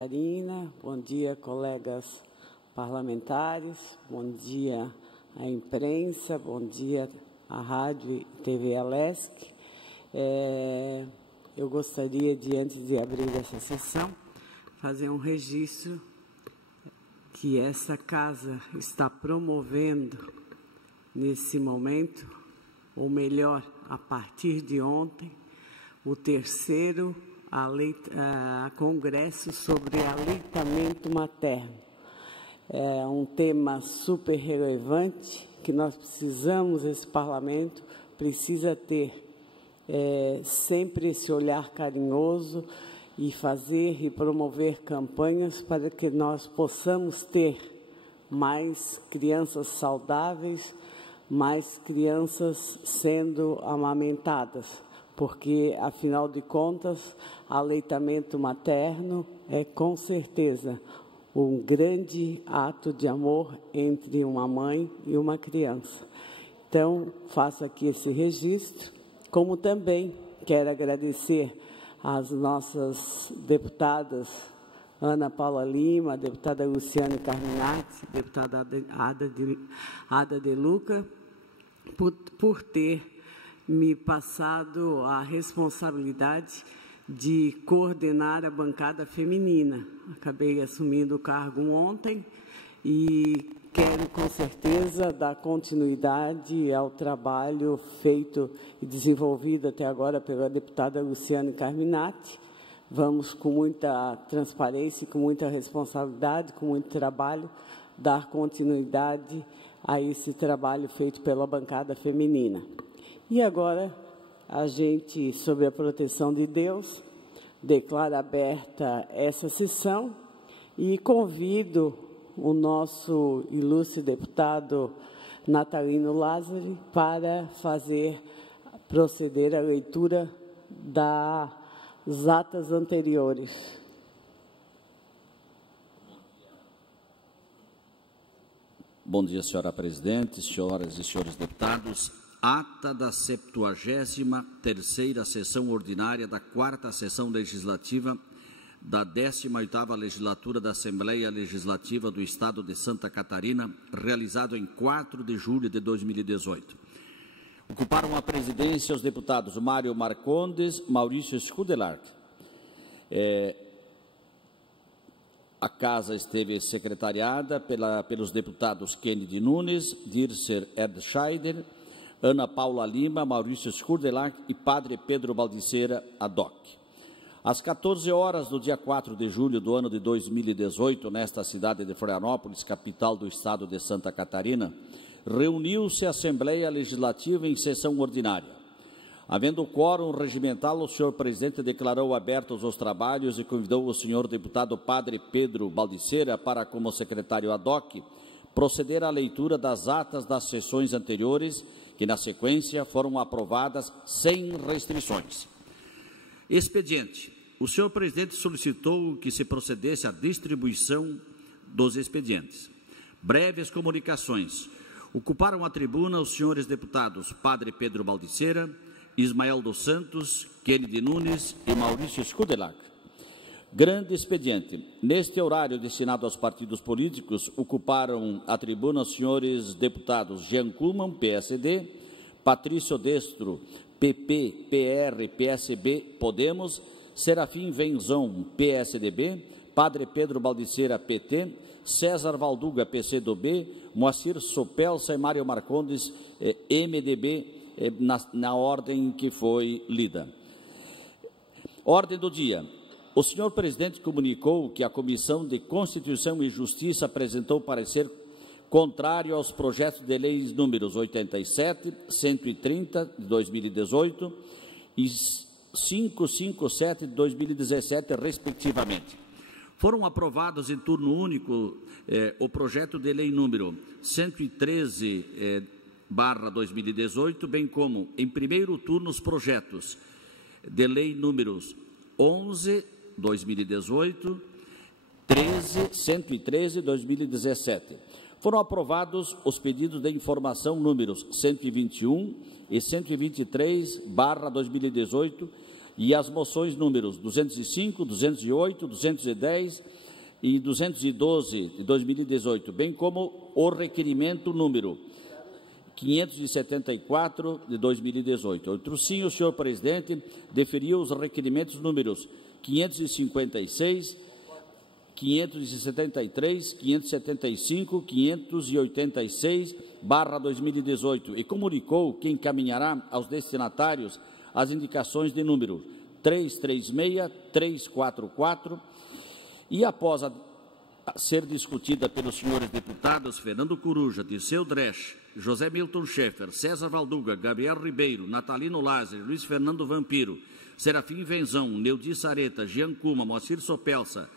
Catarina, bom dia, colegas parlamentares, bom dia à imprensa, bom dia à Rádio e TV Alesc. Eu gostaria de, antes de abrir essa sessão, fazer um registro que essa casa está promovendo, nesse momento, ou melhor, a partir de ontem, o terceiro Congresso sobre aleitamento materno. É um tema super relevante que nós precisamos, esse parlamento precisa ter sempre esse olhar carinhoso e fazer e promover campanhas para que nós possamos ter mais crianças saudáveis, mais crianças sendo amamentadas. Porque, afinal de contas, aleitamento materno é, com certeza, um grande ato de amor entre uma mãe e uma criança. Então, faço aqui esse registro, como também quero agradecer às nossas deputadas Ana Paula Lima, a deputada Luciane Carminati, a deputada Ada de Luca, por ter me passado a responsabilidade de coordenar a bancada feminina. Acabei assumindo o cargo ontem e quero, com certeza, dar continuidade ao trabalho feito e desenvolvido até agora pela deputada Luciane Carminati. Vamos, com muita transparência, com muita responsabilidade, com muito trabalho, dar continuidade a esse trabalho feito pela bancada feminina. E agora, a gente, sob a proteção de Deus, declara aberta essa sessão e convido o nosso ilustre deputado Natalino Lázari para proceder à leitura das atas anteriores. Bom dia, senhora presidente, senhoras e senhores deputados. Ata da 73ª sessão ordinária da 4ª sessão legislativa da 18ª legislatura da Assembleia Legislativa do Estado de Santa Catarina, realizado em 4 de julho de 2018. Ocuparam a presidência os deputados Mário Marcondes, Maurício Schudelark. A casa esteve secretariada pelos deputados Kennedy Nunes, Dircer Erdscheider, Ana Paula Lima, Maurício Schudelark e Padre Pedro Baldiceira Adoc. Às 14 horas do dia 4 de julho do ano de 2018, nesta cidade de Florianópolis, capital do estado de Santa Catarina, reuniu-se a Assembleia Legislativa em sessão ordinária. Havendo quórum regimental, o senhor presidente declarou abertos os trabalhos e convidou o senhor deputado Padre Pedro Baldiceira para, como secretário ad hoc, proceder à leitura das atas das sessões anteriores, que na sequência foram aprovadas sem restrições. Expediente. O senhor presidente solicitou que se procedesse à distribuição dos expedientes. Breves comunicações. Ocuparam a tribuna os senhores deputados Padre Pedro Baldiceira, Ismael dos Santos, Kennedy Nunes e Maurício Schudelark. Grande expediente. Neste horário destinado aos partidos políticos, ocuparam a tribuna os senhores deputados Jean Kuhlmann, PSD, Patrício Destro, PP, PR, PSB, Podemos, Serafim Venzon, PSDB, Padre Pedro Baldiceira, PT, César Valduga, PCdoB, Moacir Sopelsa e Mário Marcondes, MDB, na ordem que foi lida. Ordem do dia. O senhor presidente comunicou que a Comissão de Constituição e Justiça apresentou parecer contrário aos projetos de leis números 87, 130 de 2018 e 557 de 2017, respectivamente. Foram aprovados em turno único o projeto de lei número 113/2018, bem como, em primeiro turno, os projetos de lei números 11/2018, 113/2017. Foram aprovados os pedidos de informação números 121 e 123/2018 e as moções números 205, 208, 210 e 212 de 2018, bem como o requerimento número 574 de 2018. Outro sim, o senhor presidente deferiu os requerimentos números 556, 573, 575, 586/2018 e comunicou que encaminhará aos destinatários as indicações de número 336, 344 e após ser discutida pelos senhores deputados Fernando Coruja, Dirceu Dresch, José Milton Schaeffer, César Valduga, Gabriel Ribeiro, Natalino Lázaro, Luiz Fernando Vampiro, Serafim Venzão, Neudi Sareta, Jean Kuma, Moacir Sopelsa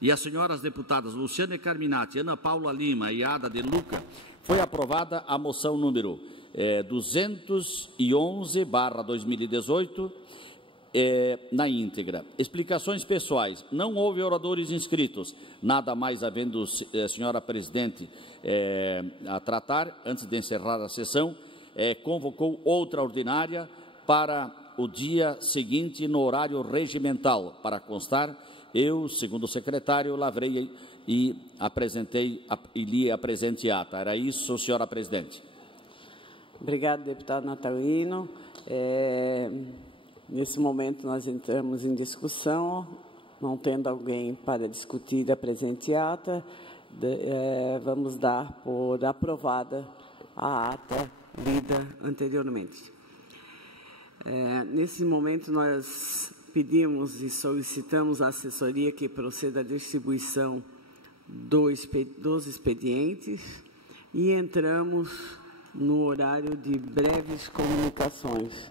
e as senhoras deputadas Luciane Carminati, Ana Paula Lima e Ada de Luca, foi aprovada a moção número 211/2018, na íntegra. Explicações pessoais. Não houve oradores inscritos. Nada mais havendo, senhora presidente, a tratar, antes de encerrar a sessão, convocou outra ordinária para o dia seguinte, no horário regimental. Para constar, eu, segundo o secretário, lavrei e apresentei e li a presente ata. Era isso, senhora presidente. Obrigado, deputado Natalino. Nesse momento, nós entramos em discussão, não tendo alguém para discutir a presente ata, vamos dar por aprovada a ata lida anteriormente. Nesse momento, nós pedimos e solicitamos à assessoria que proceda à distribuição dos expedientes e entramos no horário de breves comunicações.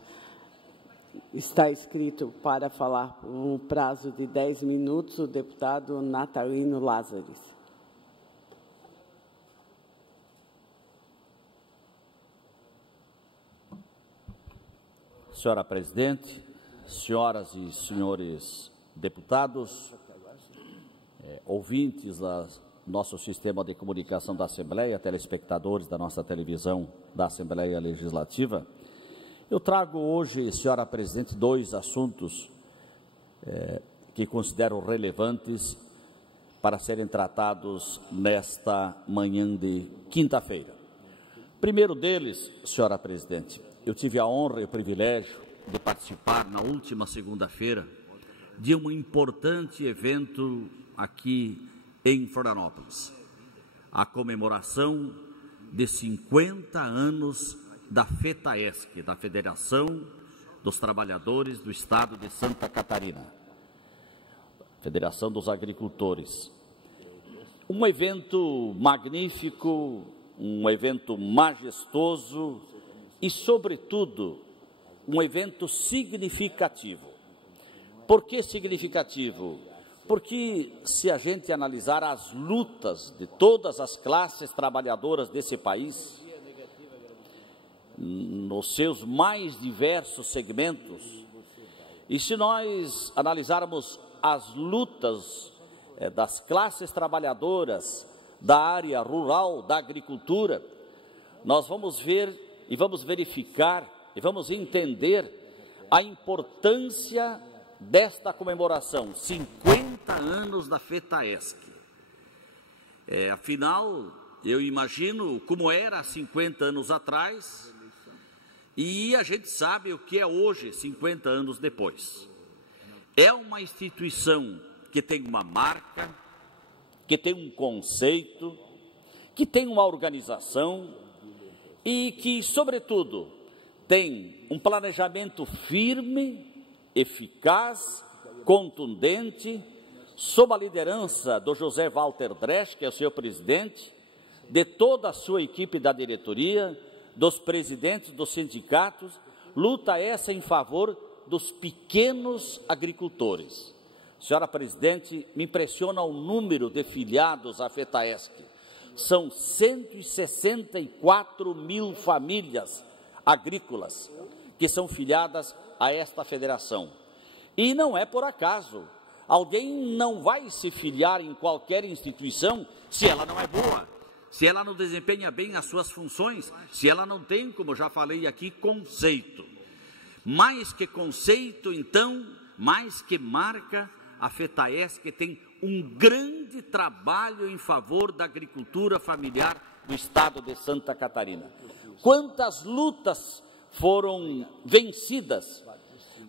Está escrito para falar por um prazo de 10 minutos o deputado Natalino Lázaro. Senhora presidente, senhoras e senhores deputados, ouvintes do nosso sistema de comunicação da Assembleia, telespectadores da nossa televisão da Assembleia Legislativa, eu trago hoje, senhora presidente, dois assuntos que considero relevantes para serem tratados nesta manhã de quinta-feira. Primeiro deles, senhora presidente, eu tive a honra e o privilégio de participar na última segunda-feira de um importante evento aqui em Florianópolis, a comemoração de 50 anos da FETAESC, da Federação dos Trabalhadores do Estado de Santa Catarina, Federação dos Agricultores. Um evento magnífico, um evento majestoso e, sobretudo, um evento significativo. Por que significativo? Porque, se a gente analisar as lutas de todas as classes trabalhadoras desse país, nos seus mais diversos segmentos, e se nós analisarmos as lutas das classes trabalhadoras da área rural, da agricultura, nós vamos ver e vamos verificar e vamos entender a importância desta comemoração, 50 anos da FETAESC. Afinal, eu imagino como era há 50 anos atrás, e a gente sabe o que é hoje, 50 anos depois. É uma instituição que tem uma marca, que tem um conceito, que tem uma organização e que, sobretudo, tem um planejamento firme, eficaz, contundente, sob a liderança do José Walter Dresch, que é o seu presidente, de toda a sua equipe da diretoria, dos presidentes dos sindicatos, luta essa em favor dos pequenos agricultores. Senhora presidente, me impressiona o número de filiados à FETAESC. São 164 mil famílias agrícolas que são filiadas a esta federação. E não é por acaso. Alguém não vai se filiar em qualquer instituição se ela não é boa, se ela não desempenha bem as suas funções, se ela não tem, como já falei aqui, conceito. mais que conceito, então, mais que marca, a FETAESC tem um grande trabalho em favor da agricultura familiar do estado de Santa Catarina. Quantas lutas foram vencidas,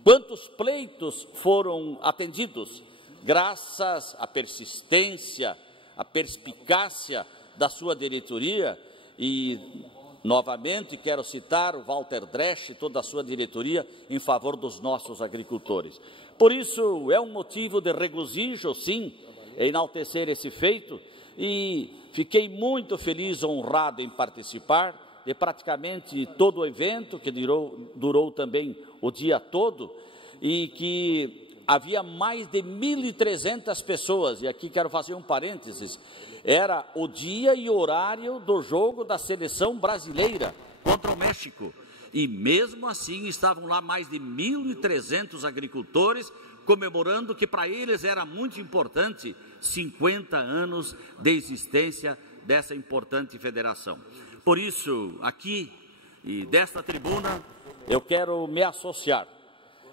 quantos pleitos foram atendidos, graças à persistência, à perspicácia da sua diretoria. E, novamente, quero citar o Walter Dresch e toda a sua diretoria em favor dos nossos agricultores. Por isso, é um motivo de regozijo, sim, enaltecer esse feito, e fiquei muito feliz, honrado em participar de praticamente todo o evento, que durou também o dia todo, e que havia mais de 1.300 pessoas, e aqui quero fazer um parênteses, era o dia e horário do jogo da seleção brasileira contra o México, e mesmo assim estavam lá mais de 1.300 agricultores, comemorando que para eles era muito importante 50 anos de existência dessa importante federação. Por isso, aqui e desta tribuna, eu quero me associar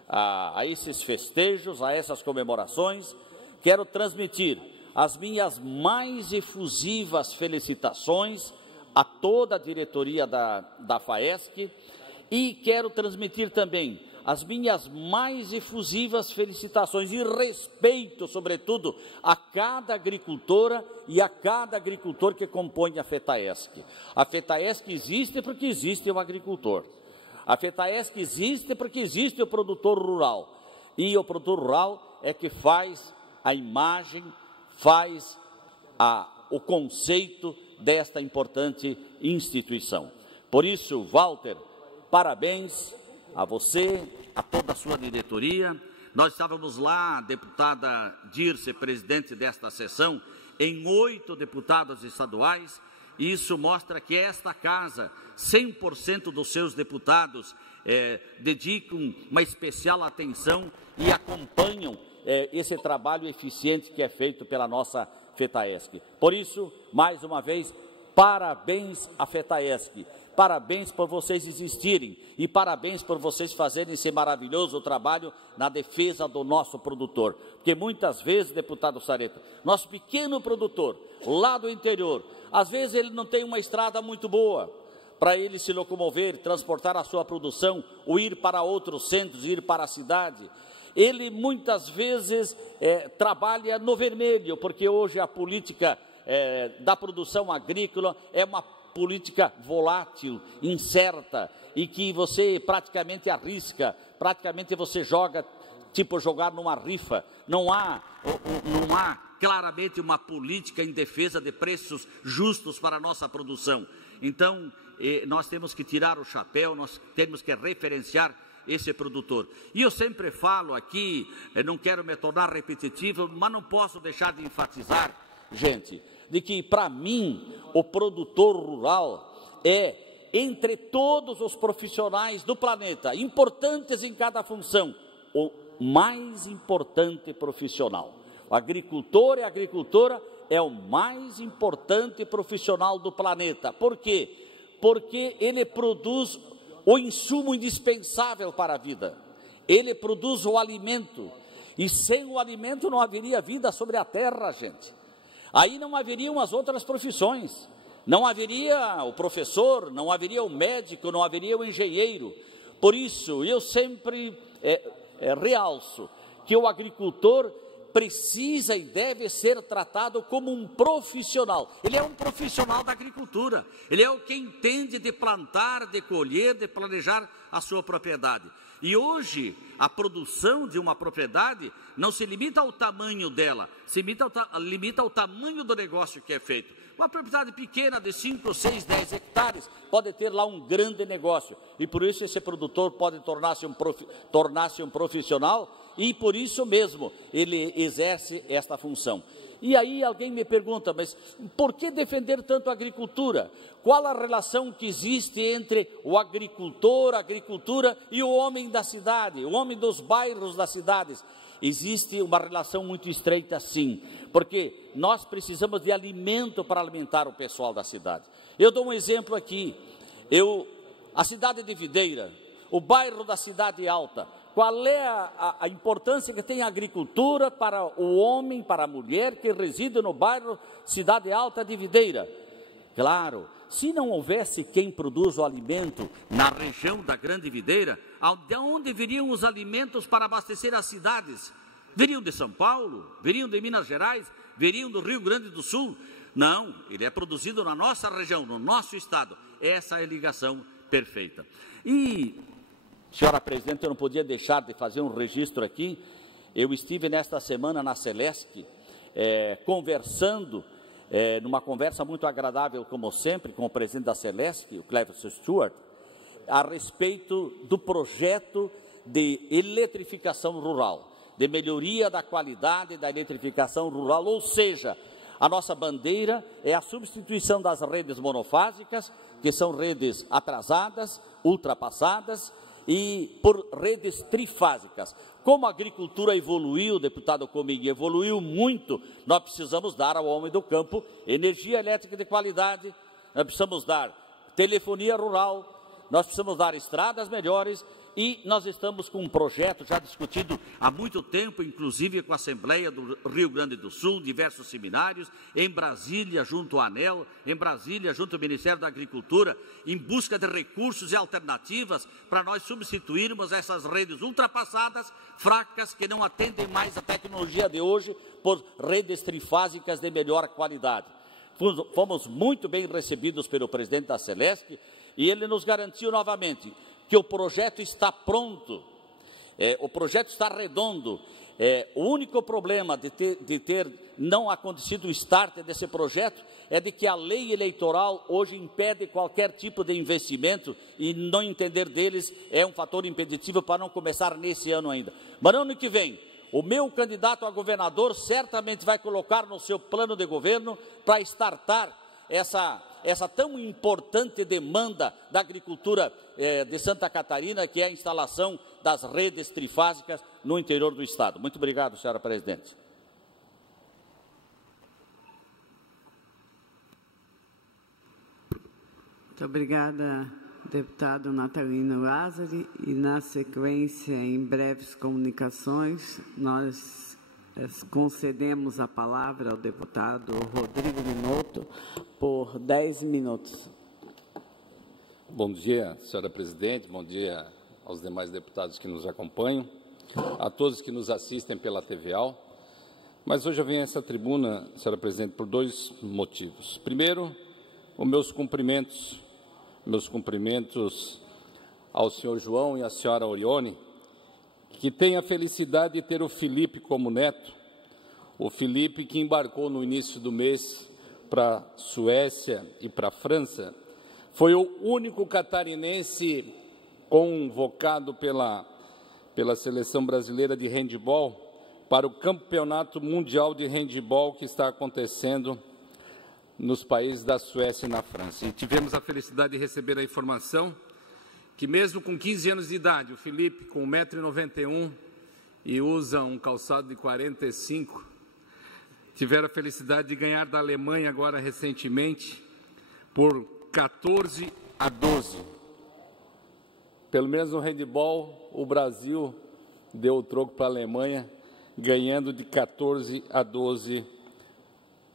a esses festejos, a essas comemorações. Quero transmitir as minhas mais efusivas felicitações a toda a diretoria da FAESC, e quero transmitir também as minhas mais efusivas felicitações e respeito, sobretudo, a cada agricultora e a cada agricultor que compõe a FETAESC. A FETAESC existe porque existe o agricultor. A FETAESC existe porque existe o produtor rural. E o produtor rural é que faz a imagem, faz o conceito desta importante instituição. Por isso, Walter, parabéns a você, a toda a sua diretoria. Nós estávamos lá, deputada Dirce, presidente desta sessão, em 8 deputados estaduais, e isso mostra que esta casa, 100% dos seus deputados dedicam uma especial atenção e acompanham esse trabalho eficiente que é feito pela nossa FETAESC. Por isso, mais uma vez, parabéns à FETAESC. Parabéns por vocês existirem e parabéns por vocês fazerem esse maravilhoso trabalho na defesa do nosso produtor. Porque muitas vezes, deputado Sareta, nosso pequeno produtor, lá do interior, às vezes ele não tem uma estrada muito boa para ele se locomover, transportar a sua produção, ou ir para outros centros, ir para a cidade. Ele muitas vezes trabalha no vermelho, porque hoje a política da produção agrícola é uma política volátil, incerta, e que você praticamente arrisca, praticamente você joga, tipo jogar numa rifa. Não há claramente uma política em defesa de preços justos para a nossa produção. Então, nós temos que tirar o chapéu, nós temos que referenciar esse produtor. E eu sempre falo aqui, não quero me tornar repetitivo, mas não posso deixar de enfatizar, gente, de que, para mim, o produtor rural é, entre todos os profissionais do planeta, importantes em cada função, o mais importante profissional. O agricultor e a agricultora é o mais importante profissional do planeta. Por quê? Porque ele produz o insumo indispensável para a vida. Ele produz o alimento. E sem o alimento não haveria vida sobre a terra, gente. Aí não haveriam as outras profissões, não haveria o professor, não haveria o médico, não haveria o engenheiro. Por isso, eu sempre realço que o agricultor precisa e deve ser tratado como um profissional. Ele é um profissional da agricultura, ele é o que entende de plantar, de colher, de planejar a sua propriedade. E hoje, a produção de uma propriedade não se limita ao tamanho dela, se limita ao tamanho do negócio que é feito. Uma propriedade pequena de 5, 6, 10 hectares pode ter lá um grande negócio. E por isso esse produtor pode tornar-se um profissional, e por isso mesmo ele exerce esta função. E aí alguém me pergunta, mas por que defender tanto a agricultura? Qual a relação que existe entre o agricultor, a agricultura e o homem da cidade, o homem dos bairros das cidades? Existe uma relação muito estreita, sim, porque nós precisamos de alimento para alimentar o pessoal da cidade. Eu dou um exemplo aqui. A cidade de Videira o bairro da Cidade Alta. Qual é a importância que tem a agricultura para o homem, para a mulher que reside no bairro Cidade Alta de Videira? Claro, se não houvesse quem produz o alimento na região da Grande Videira, de onde viriam os alimentos para abastecer as cidades? Viriam de São Paulo? Viriam de Minas Gerais? Viriam do Rio Grande do Sul? Não, ele é produzido na nossa região, no nosso estado. Essa é a ligação perfeita. E, senhora presidente, eu não podia deixar de fazer um registro aqui. Eu estive nesta semana na Celesc, conversando, numa conversa muito agradável, como sempre, com o presidente da Celesc, o Cleverson Stewart, a respeito do projeto de eletrificação rural, de melhoria da qualidade da eletrificação rural, ou seja, a nossa bandeira é a substituição das redes monofásicas, que são redes atrasadas, ultrapassadas, e por redes trifásicas. Como a agricultura evoluiu, deputado Comig, evoluiu muito, nós precisamos dar ao homem do campo energia elétrica de qualidade, nós precisamos dar telefonia rural, nós precisamos dar estradas melhores, e nós estamos com um projeto já discutido há muito tempo, inclusive com a Assembleia do Rio Grande do Sul, diversos seminários, em Brasília, junto à ANEEL, em Brasília, junto ao Ministério da Agricultura, em busca de recursos e alternativas para nós substituirmos essas redes ultrapassadas, fracas, que não atendem mais a tecnologia de hoje, por redes trifásicas de melhor qualidade. Fomos muito bem recebidos pelo presidente da Celesc e ele nos garantiu novamente que o projeto está pronto, o projeto está redondo. O único problema de ter não acontecido o start desse projeto é de que a lei eleitoral hoje impede qualquer tipo de investimento e não entender deles é um fator impeditivo para não começar nesse ano ainda. Mas no ano que vem, o meu candidato a governador certamente vai colocar no seu plano de governo para startar essa tão importante demanda da agricultura de Santa Catarina, que é a instalação das redes trifásicas no interior do estado. Muito obrigado, senhora presidente. Muito obrigada, deputado Natalino Lázari. E, na sequência, em breves comunicações, nós concedemos a palavra ao deputado Rodrigo Minotto por 10 minutos. Bom dia, senhora presidente, bom dia aos demais deputados que nos acompanham, a todos que nos assistem pela TVAL. Mas hoje eu venho a essa tribuna, senhora presidente, por dois motivos. Primeiro, os meus cumprimentos ao senhor João e à senhora Orione, que tem a felicidade de ter o Felipe como neto, o Felipe que embarcou no início do mês para a Suécia e para a França, foi o único catarinense convocado pela Seleção Brasileira de Handebol para o Campeonato Mundial de Handebol que está acontecendo nos países da Suécia e na França. E tivemos a felicidade de receber a informação que mesmo com 15 anos de idade, o Felipe, com 1,91 m e usa um calçado de 45, tiveram a felicidade de ganhar da Alemanha agora recentemente por 14-12. Pelo menos no handebol, o Brasil deu o troco para a Alemanha, ganhando de 14-12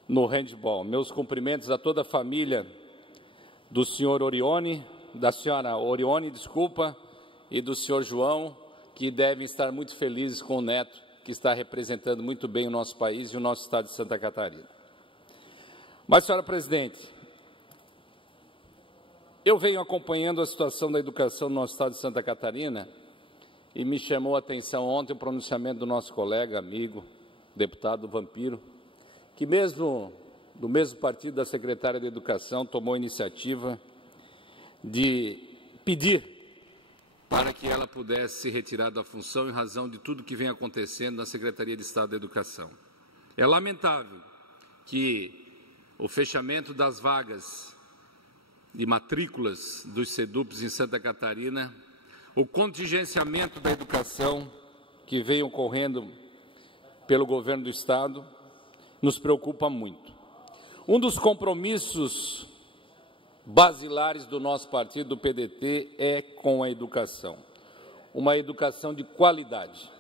no handebol. Meus cumprimentos a toda a família do senhor Orione, da senhora Orione, desculpa, e do senhor João, que devem estar muito felizes com o neto, que está representando muito bem o nosso país e o nosso estado de Santa Catarina. Mas, senhora presidente, eu venho acompanhando a situação da educação no nosso estado de Santa Catarina e me chamou a atenção ontem o pronunciamento do nosso colega, amigo, deputado Vampiro, que mesmo do mesmo partido da secretária de Educação tomou a iniciativa de pedir para que ela pudesse se retirar da função em razão de tudo que vem acontecendo na Secretaria de Estado da Educação. É lamentável que o fechamento das vagas de matrículas dos SEDUPs em Santa Catarina, o contingenciamento da educação que vem ocorrendo pelo governo do Estado, nos preocupa muito. Um dos compromissos basilares do nosso partido, do PDT, é com a educação. Uma educação de qualidade,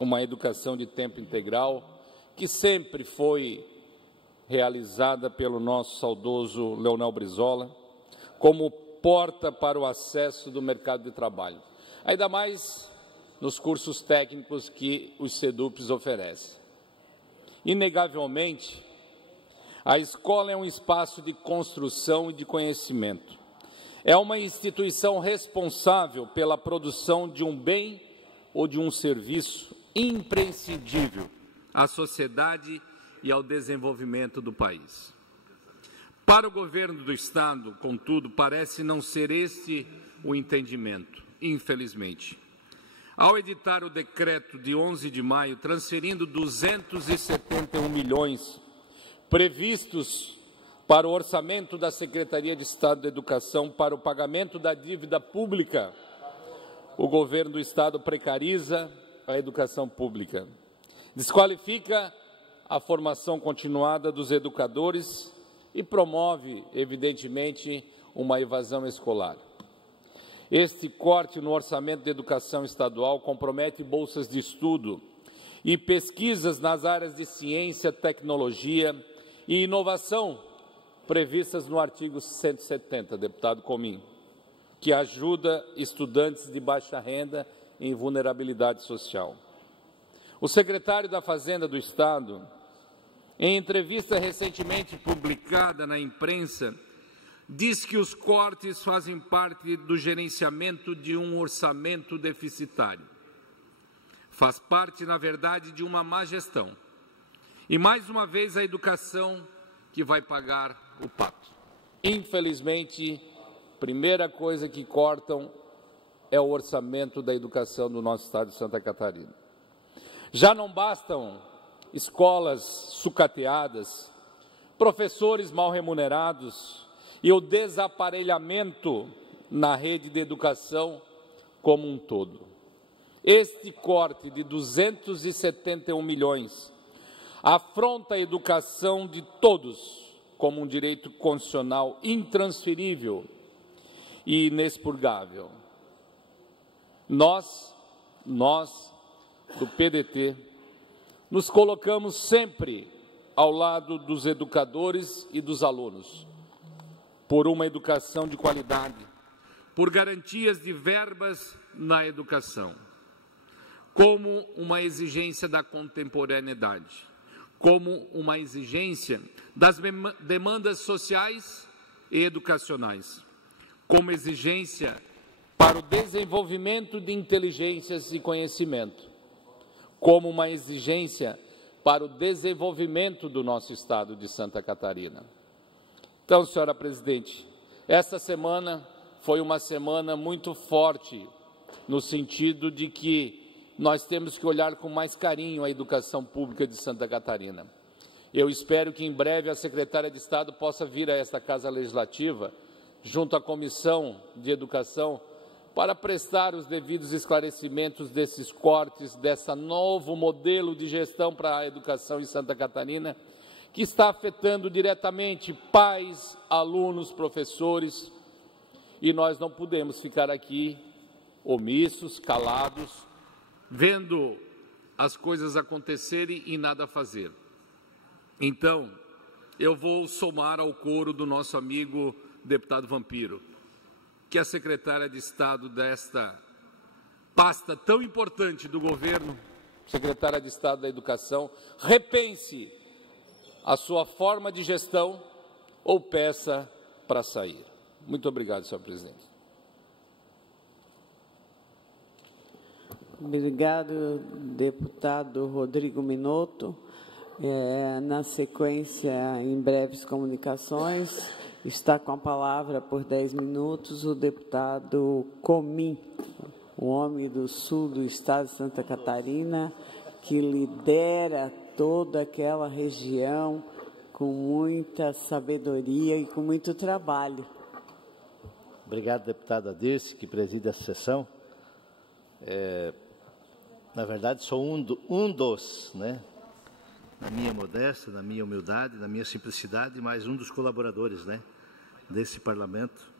uma educação de tempo integral, que sempre foi realizada pelo nosso saudoso Leonel Brizola, como porta para o acesso do mercado de trabalho. Ainda mais nos cursos técnicos que os SEDUPs oferecem. Inegavelmente, a escola é um espaço de construção e de conhecimento. É uma instituição responsável pela produção de um bem ou de um serviço imprescindível à sociedade e ao desenvolvimento do país. Para o governo do Estado, contudo, parece não ser este o entendimento, infelizmente. Ao editar o decreto de 11 de maio, transferindo 271 milhões previstos para o orçamento da Secretaria de Estado da Educação para o pagamento da dívida pública, o governo do Estado precariza a educação pública, desqualifica a formação continuada dos educadores e promove, evidentemente, uma evasão escolar. Este corte no orçamento da educação estadual compromete bolsas de estudo e pesquisas nas áreas de ciência, tecnologia e inovação previstas no artigo 170, deputado Comim, que ajuda estudantes de baixa renda em vulnerabilidade social. O secretário da Fazenda do Estado, em entrevista recentemente publicada na imprensa, diz que os cortes fazem parte do gerenciamento de um orçamento deficitário. Faz parte, na verdade, de uma má gestão. E, mais uma vez, a educação que vai pagar o pato. Infelizmente, a primeira coisa que cortam é o orçamento da educação do nosso estado de Santa Catarina. Já não bastam escolas sucateadas, professores mal remunerados e o desaparelhamento na rede de educação como um todo. Este corte de 271 milhões afronta a educação de todos como um direito constitucional intransferível e inexpurgável. Nós do PDT, nos colocamos sempre ao lado dos educadores e dos alunos, por uma educação de qualidade, por garantias de verbas na educação, como uma exigência da contemporaneidade, como uma exigência das demandas sociais e educacionais, como exigência para o desenvolvimento de inteligências e conhecimento, como uma exigência para o desenvolvimento do nosso estado de Santa Catarina. Então, senhora presidente, esta semana foi uma semana muito forte, no sentido de que nós temos que olhar com mais carinho a educação pública de Santa Catarina. Eu espero que em breve a secretária de Estado possa vir a esta Casa Legislativa, junto à Comissão de Educação, para prestar os devidos esclarecimentos desses cortes, desse novo modelo de gestão para a educação em Santa Catarina, que está afetando diretamente pais, alunos, professores, e nós não podemos ficar aqui omissos, calados, vendo as coisas acontecerem e nada fazer. Então, eu vou somar ao coro do nosso amigo deputado Vampiro, que a secretária de Estado desta pasta tão importante do governo, secretária de Estado da Educação, repense a sua forma de gestão ou peça para sair. Muito obrigado, senhor presidente. Obrigado, deputado Rodrigo Minotto. Na sequência, em breves comunicações, está com a palavra por 10 minutos o deputado Comim, o homem do sul do estado de Santa Catarina, que lidera toda aquela região com muita sabedoria e com muito trabalho. Obrigado, deputada Dirce, que preside essa sessão. Na verdade, sou um dos, né? Na minha modéstia, na minha humildade, na minha simplicidade, mas um dos colaboradores, né? desse parlamento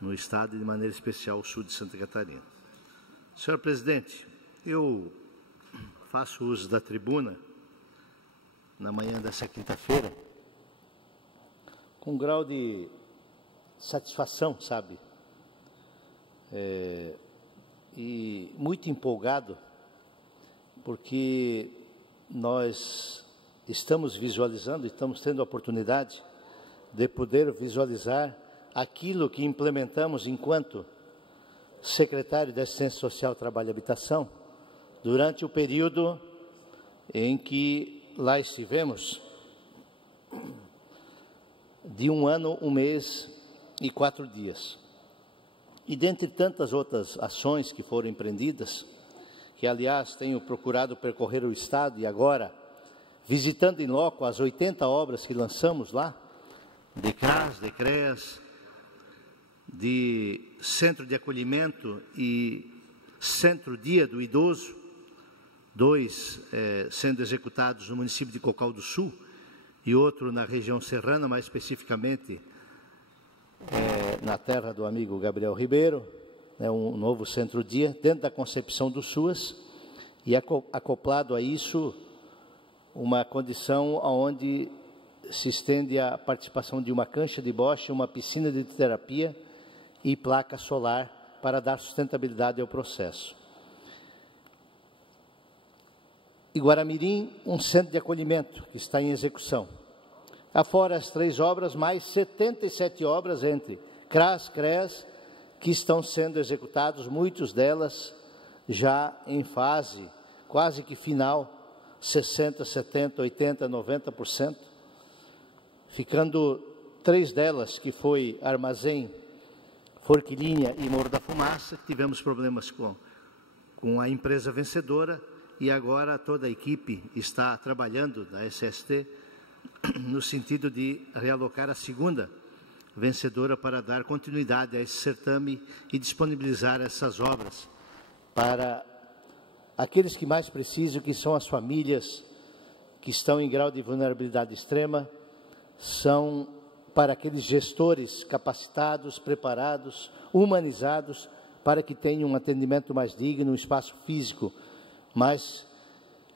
no Estado e, de maneira especial, o sul de Santa Catarina. Senhor presidente, eu faço uso da tribuna na manhã dessa quinta-feira com um grau de satisfação, sabe? E muito empolgado, porque nós estamos visualizando, estamos tendo a oportunidade de poder visualizar aquilo que implementamos enquanto secretário de Assistência Social, Trabalho e Habitação, durante o período em que lá estivemos, de 1 ano, 1 mês e 4 dias. E dentre tantas outras ações que foram empreendidas, que aliás tenho procurado percorrer o Estado e agora, visitando em loco as 80 obras que lançamos lá, de CRAS, de CREAS, de Centro de Acolhimento e Centro-Dia do Idoso, 2 sendo executados no município de Cocal do Sul e outro na região serrana, mais especificamente na terra do amigo Gabriel Ribeiro, um novo Centro-Dia, dentro da concepção do SUAS, e acoplado a isso uma condição onde se estende a participação de uma cancha de bocha, uma piscina de terapia e placa solar para dar sustentabilidade ao processo. E Guaramirim, um centro de acolhimento que está em execução. Afora as 3 obras, mais 77 obras entre CRAS, CREAS, que estão sendo executados, muitas delas já em fase quase que final, 60%, 70%, 80%, 90%, ficando 3 delas, que foi Armazém, Forquilinha e Morro da Fumaça, que tivemos problemas com a empresa vencedora, e agora toda a equipe está trabalhando da SST no sentido de realocar a segunda vencedora para dar continuidade a esse certame e disponibilizar essas obras para aqueles que mais precisam, que são as famílias que estão em grau de vulnerabilidade extrema, são para aqueles gestores capacitados, preparados, humanizados, para que tenham um atendimento mais digno, um espaço físico, mas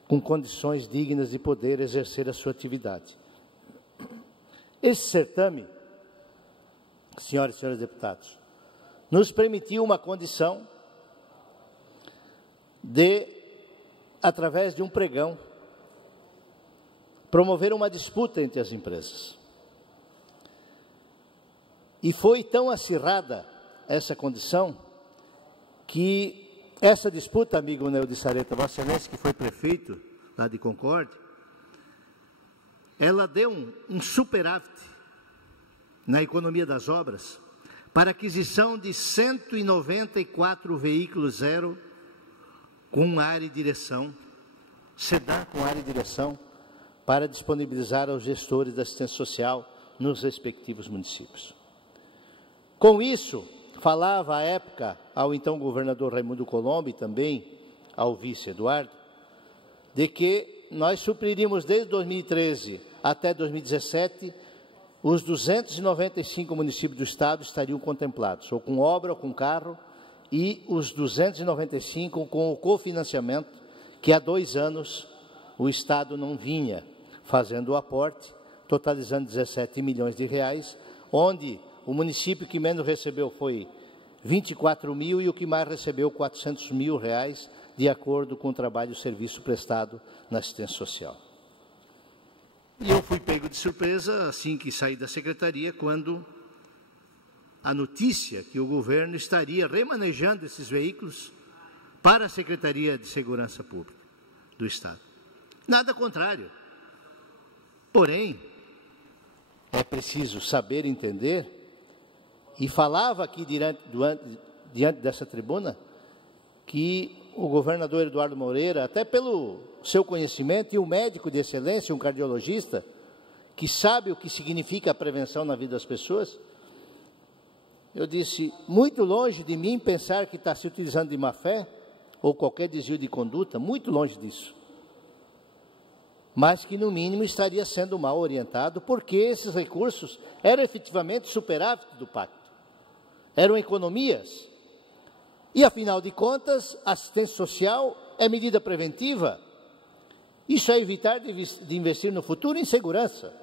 com condições dignas de poder exercer a sua atividade. Esse certame, senhoras e senhores deputados, nos permitiu uma condição de, através de um pregão, promover uma disputa entre as empresas. E foi tão acirrada essa condição que essa disputa, amigo Neu de Sareta, Vossa Excelência, que foi prefeito lá de Concórdia, ela deu um superávit na economia das obras para aquisição de 194 veículos zero com área e direção, sedã com área e direção, para disponibilizar aos gestores da assistência social nos respectivos municípios. Com isso, falava à época ao então governador Raimundo Colombo e também ao vice Eduardo, de que nós supriríamos desde 2013 até 2017, os 295 municípios do estado estariam contemplados, ou com obra ou com carro, e os 295 com o cofinanciamento, que há 2 anos o estado não vinha fazendo o aporte, totalizando 17 milhões de reais, onde o município que menos recebeu foi 24 mil e o que mais recebeu 400 mil reais, de acordo com o trabalho e o serviço prestado na assistência social. E eu fui pego de surpresa assim que saí da secretaria, quando a notícia que o governo estaria remanejando esses veículos para a Secretaria de Segurança Pública do Estado. Nada contrário. Porém, é preciso saber entender, e falava aqui diante dessa tribuna, que o governador Eduardo Moreira, até pelo seu conhecimento, e um médico de excelência, um cardiologista, que sabe o que significa a prevenção na vida das pessoas, eu disse, muito longe de mim pensar que está se utilizando de má fé, ou qualquer desvio de conduta, muito longe disso. mas que no mínimo estaria sendo mal orientado, porque esses recursos eram efetivamente superávit do pacto, eram economias. E, afinal de contas, assistência social é medida preventiva. Isso é evitar de investir no futuro em segurança.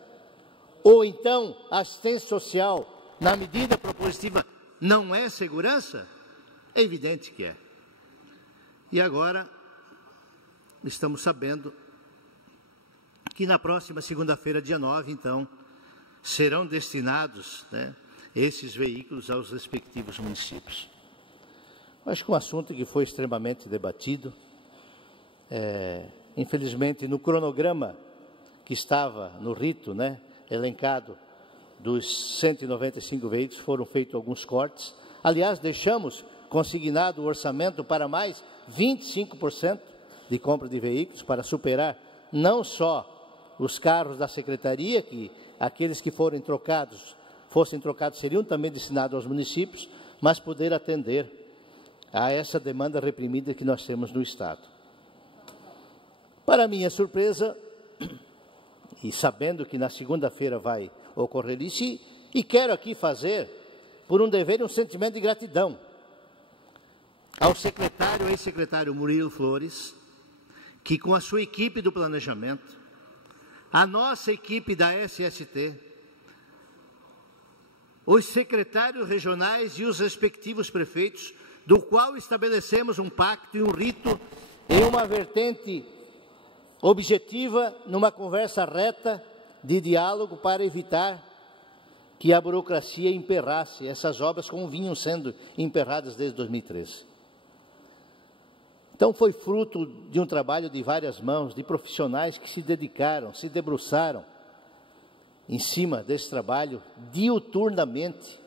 Ou então, assistência social, na medida propositiva, não é segurança? É evidente que é. E agora, estamos sabendo que na próxima segunda-feira, dia 9, então, serão destinados, esses veículos aos respectivos municípios. Acho que um assunto que foi extremamente debatido, infelizmente no cronograma que estava no rito, elencado, dos 195 veículos, foram feitos alguns cortes. Aliás, deixamos consignado o orçamento para mais 25% de compra de veículos, para superar não só os carros da Secretaria, que aqueles que fossem trocados seriam também destinados aos municípios, mas poder atender a essa demanda reprimida que nós temos no Estado. Para minha surpresa, e sabendo que na segunda-feira vai ocorrer isso, e quero aqui fazer, por um dever e um sentimento de gratidão, ao ex-secretário Murilo Flores, que com a sua equipe do planejamento, a nossa equipe da SST, os secretários regionais e os respectivos prefeitos, do qual estabelecemos um pacto e um rito em uma vertente objetiva, numa conversa reta de diálogo, para evitar que a burocracia emperrasse essas obras como vinham sendo emperradas desde 2013. Então foi fruto de um trabalho de várias mãos, de profissionais que se dedicaram, se debruçaram em cima desse trabalho diuturnamente.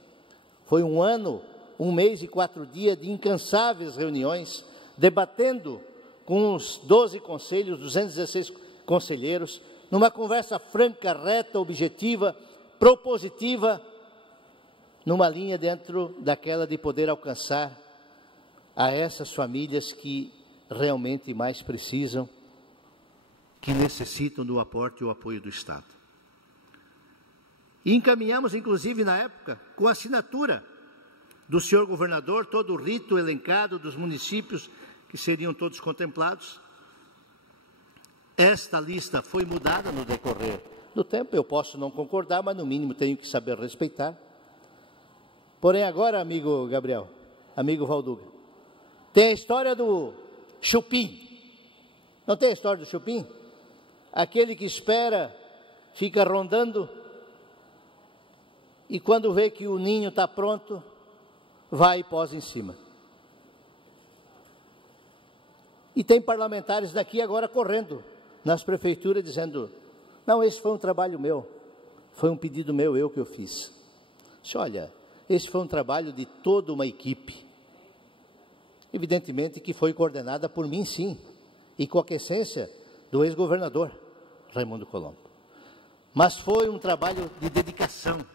Foi um ano, 1 mês e 4 dias de incansáveis reuniões, debatendo com os 12 conselhos, 216 conselheiros, numa conversa franca, reta, objetiva, propositiva, numa linha dentro daquela de poder alcançar a essas famílias que realmente mais precisam, que necessitam do aporte e o apoio do Estado. E encaminhamos, inclusive, na época, com a assinatura do senhor governador, todo o rito elencado dos municípios que seriam todos contemplados. Esta lista foi mudada no decorrer do tempo, eu posso não concordar, mas no mínimo tenho que saber respeitar. Porém agora, amigo Gabriel, amigo Valduga, tem a história do chupim. Não tem a história do chupim? Aquele que espera, fica rondando, e quando vê que o ninho está pronto, vai e posa em cima. E tem parlamentares daqui agora correndo nas prefeituras dizendo: não, esse foi um trabalho meu, foi um pedido meu, eu que eu fiz. Olha, esse foi um trabalho de toda uma equipe, evidentemente que foi coordenada por mim, sim, e com a essência do ex-governador Raimundo Colombo. Mas foi um trabalho de dedicação,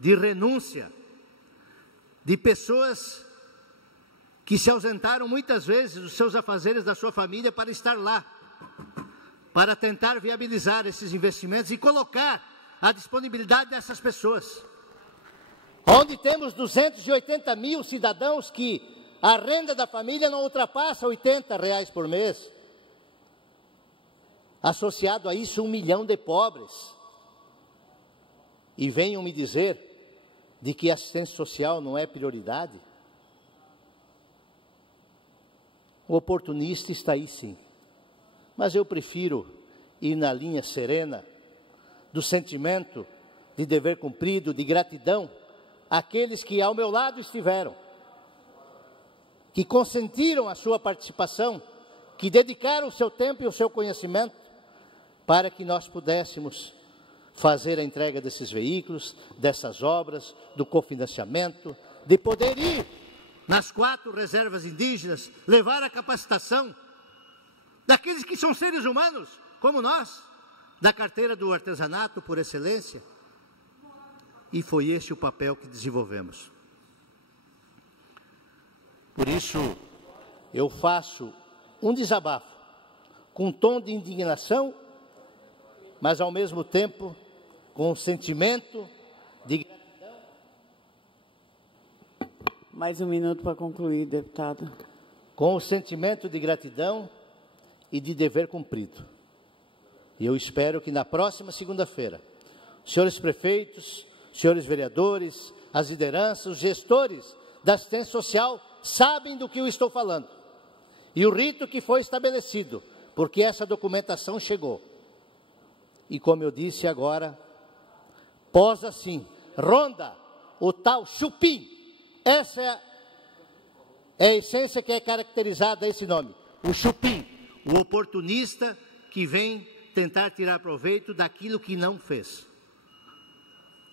de renúncia, de pessoas que se ausentaram muitas vezes dos seus afazeres da sua família para estar lá, para tentar viabilizar esses investimentos e colocar à disponibilidade dessas pessoas. Onde temos 280 mil cidadãos que a renda da família não ultrapassa R$80 por mês. Associado a isso, 1 milhão de pobres. E venham me dizer de que assistência social não é prioridade? O oportunista está aí, sim. Mas eu prefiro ir na linha serena do sentimento de dever cumprido, de gratidão àqueles que ao meu lado estiveram, que consentiram a sua participação, que dedicaram o seu tempo e o seu conhecimento para que nós pudéssemos fazer a entrega desses veículos, dessas obras, do cofinanciamento, de poder ir nas 4 reservas indígenas, levar a capacitação daqueles que são seres humanos, como nós, da carteira do artesanato por excelência. E foi esse o papel que desenvolvemos. Por isso, eu faço um desabafo, com um tom de indignação mas ao mesmo tempo com um sentimento de gratidão. Mais um minuto para concluir, deputado. Com o sentimento de gratidão e de dever cumprido. E eu espero que na próxima segunda-feira, os senhores prefeitos, os senhores vereadores, as lideranças, os gestores da assistência social sabem do que eu estou falando. E o rito que foi estabelecido, porque essa documentação chegou. E como eu disse agora, pós assim, ronda o tal chupim. Essa é a essência que é caracterizada a esse nome. O chupim, o oportunista que vem tentar tirar proveito daquilo que não fez.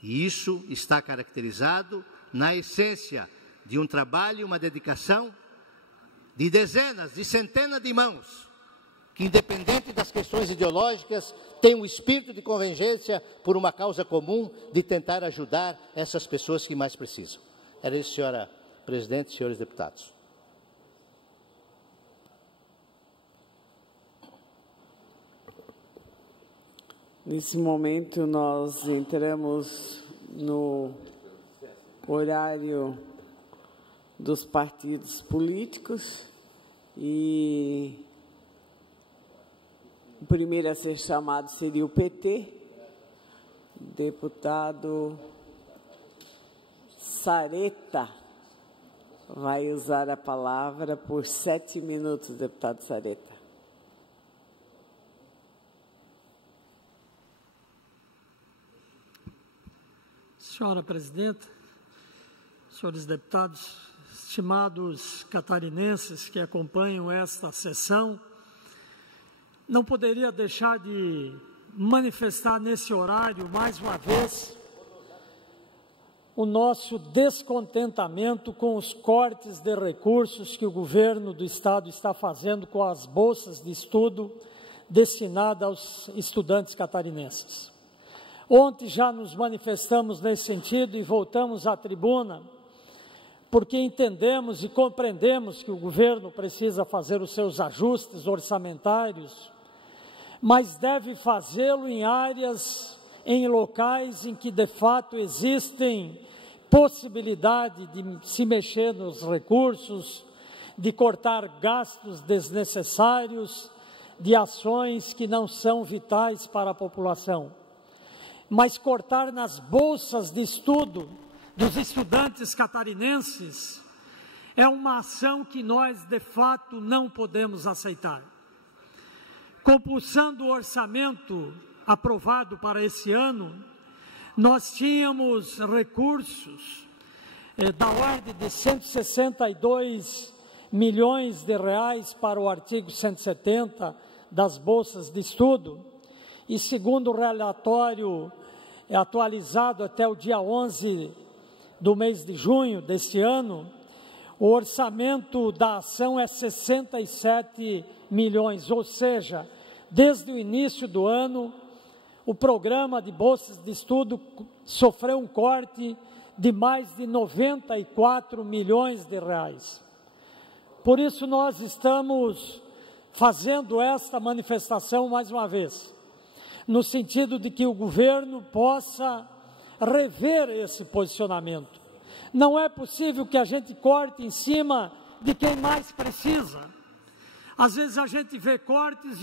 E isso está caracterizado na essência de um trabalho, uma dedicação de dezenas, de centenas de mãos, que independente das questões ideológicas, tem um espírito de convergência por uma causa comum de tentar ajudar essas pessoas que mais precisam. Era isso, senhora presidente, senhores deputados. Nesse momento, nós entramos no horário dos partidos políticos e o primeiro a ser chamado seria o PT. Deputado Sareta vai usar a palavra por 7 minutos, deputado Sareta. Senhora presidenta, senhores deputados, estimados catarinenses que acompanham esta sessão, não poderia deixar de manifestar nesse horário, mais uma vez, o nosso descontentamento com os cortes de recursos que o governo do Estado está fazendo com as bolsas de estudo destinadas aos estudantes catarinenses. Ontem já nos manifestamos nesse sentido e voltamos à tribuna, porque entendemos e compreendemos que o governo precisa fazer os seus ajustes orçamentários, mas deve fazê-lo em áreas, em locais em que de fato existem possibilidade de se mexer nos recursos, de cortar gastos desnecessários, de ações que não são vitais para a população. Mas cortar nas bolsas de estudo dos estudantes catarinenses é uma ação que nós, de fato, não podemos aceitar. Compulsando o orçamento aprovado para esse ano, nós tínhamos recursos da ordem de 162 milhões de reais para o artigo 170 das bolsas de estudo, e segundo o relatório atualizado até o dia 11 do mês de junho deste ano, o orçamento da ação é 67 milhões, ou seja, desde o início do ano, o programa de bolsas de estudo sofreu um corte de mais de 94 milhões de reais. Por isso nós estamos fazendo esta manifestação mais uma vez, no sentido de que o governo possa rever esse posicionamento. Não é possível que a gente corte em cima de quem mais precisa. Às vezes a gente vê cortes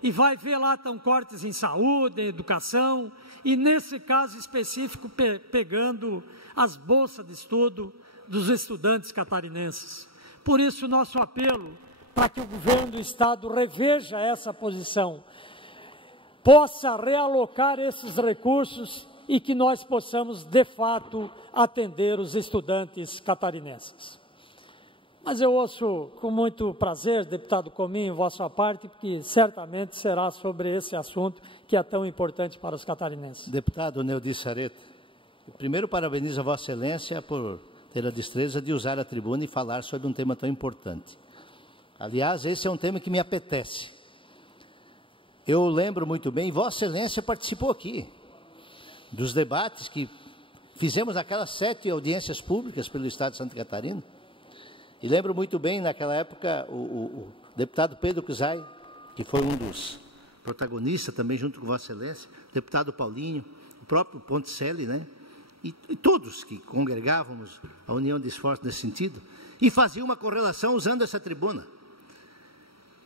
e vai ver lá, estão cortes em saúde, em educação, e nesse caso específico pegando as bolsas de estudo dos estudantes catarinenses. Por isso nosso apelo para que o governo do Estado reveja essa posição, possa realocar esses recursos e que nós possamos, de fato, atender os estudantes catarinenses. Mas eu ouço com muito prazer, deputado Cominho, vossa parte, porque certamente será sobre esse assunto que é tão importante para os catarinenses. Deputado Neudi Sareta, primeiro parabenizo a Vossa Excelência por ter a destreza de usar a tribuna e falar sobre um tema tão importante. Aliás, esse é um tema que me apetece. Eu lembro muito bem, Vossa Excelência participou aqui dos debates que fizemos aquelas 7 audiências públicas pelo Estado de Santa Catarina. E lembro muito bem, naquela época, o deputado Pedro Cusai, que foi um dos protagonista também junto com Vossa Excelência, o deputado Paulinho, o próprio Ponticelli, né? E todos que congregávamos a união de esforços nesse sentido, e fazia uma correlação usando essa tribuna.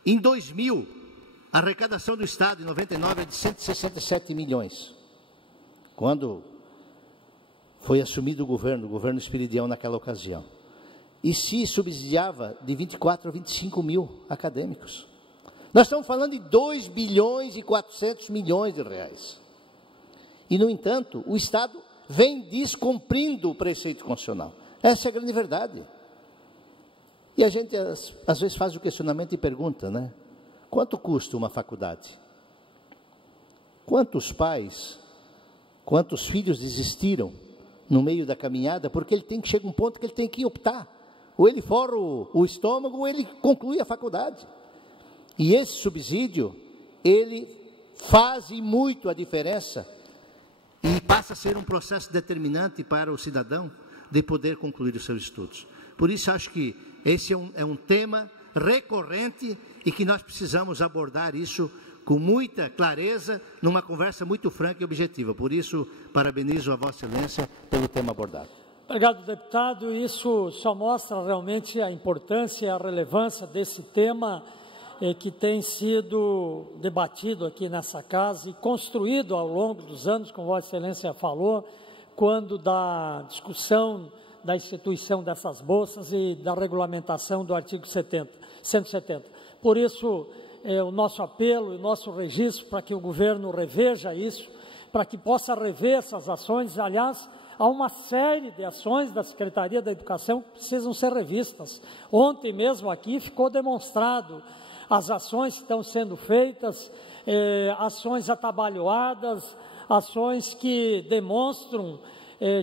Em 2000, a arrecadação do Estado, em 99, é de 167 milhões. Quando foi assumido o governo Espiridião naquela ocasião. E se subsidiava de 24 a 25 mil acadêmicos. Nós estamos falando de 2 bilhões e 400 milhões de reais. E, no entanto, o Estado vem descumprindo o preceito constitucional. Essa é a grande verdade. E a gente, às vezes, faz o questionamento e pergunta, né? Quanto custa uma faculdade? Quantos pais, quantos filhos desistiram no meio da caminhada, porque ele tem que chegar a um ponto que ele tem que optar. Ou ele forra o estômago, ou ele conclui a faculdade. E esse subsídio, ele faz muito a diferença e passa a ser um processo determinante para o cidadão de poder concluir os seus estudos. Por isso, acho que esse é um tema recorrente e que nós precisamos abordar isso com muita clareza, numa conversa muito franca e objetiva. Por isso, parabenizo a Vossa Excelência pelo tema abordado. Obrigado, deputado. Isso só mostra realmente a importância e a relevância desse tema que tem sido debatido aqui nessa casa e construído ao longo dos anos, como Vossa Excelência falou, quando da discussão da instituição dessas bolsas e da regulamentação do artigo 170. Por isso, o nosso apelo, o nosso registro para que o governo reveja isso, para que possa rever essas ações. Aliás, há uma série de ações da Secretaria da Educação que precisam ser revistas. Ontem mesmo aqui ficou demonstrado as ações que estão sendo feitas, ações atabalhoadas, ações que demonstram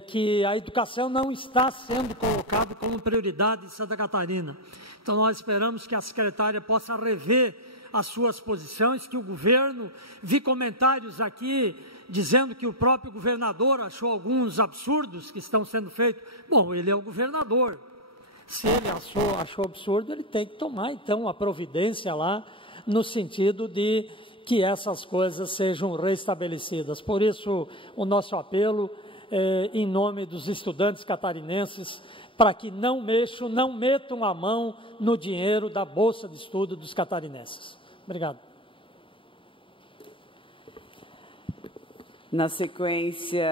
que a educação não está sendo colocada como prioridade em Santa Catarina. Então, nós esperamos que a secretária possa rever as suas posições, que o governo, vi comentários aqui dizendo que o próprio governador achou alguns absurdos que estão sendo feitos. Bom, ele é o governador. Se ele achou absurdo, ele tem que tomar, então, a providência lá, no sentido de que essas coisas sejam restabelecidas. Por isso, o nosso apelo, em nome dos estudantes catarinenses, para que não metam a mão no dinheiro da Bolsa de Estudo dos catarinenses. Obrigado. Na sequência,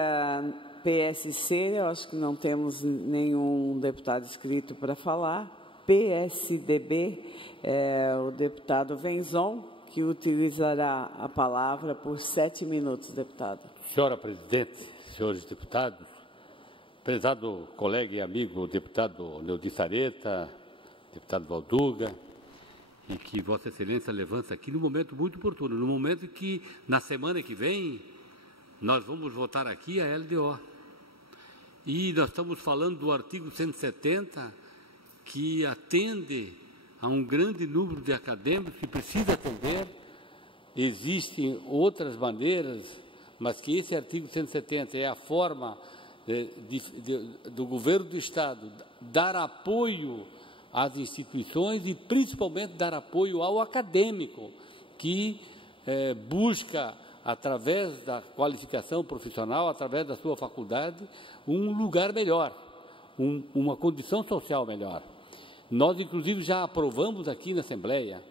PSC, eu acho que não temos nenhum deputado inscrito para falar. PSDB, o deputado Venzon, que utilizará a palavra por 7 minutos, deputado. Senhora presidente, senhores deputados, prezado colega e amigo deputado Neudi Sareta, deputado Valduga, e que Vossa Excelência levanta aqui no momento muito oportuno, no momento que, na semana que vem, nós vamos votar aqui a LDO. E nós estamos falando do artigo 170, que atende a um grande número de acadêmicos que precisa atender. Existem outras maneiras, mas que esse artigo 170 é a forma do governo do Estado dar apoio às instituições e principalmente dar apoio ao acadêmico que busca, através da qualificação profissional, através da sua faculdade, um lugar melhor, uma condição social melhor. Nós, inclusive, já aprovamos aqui na Assembleia.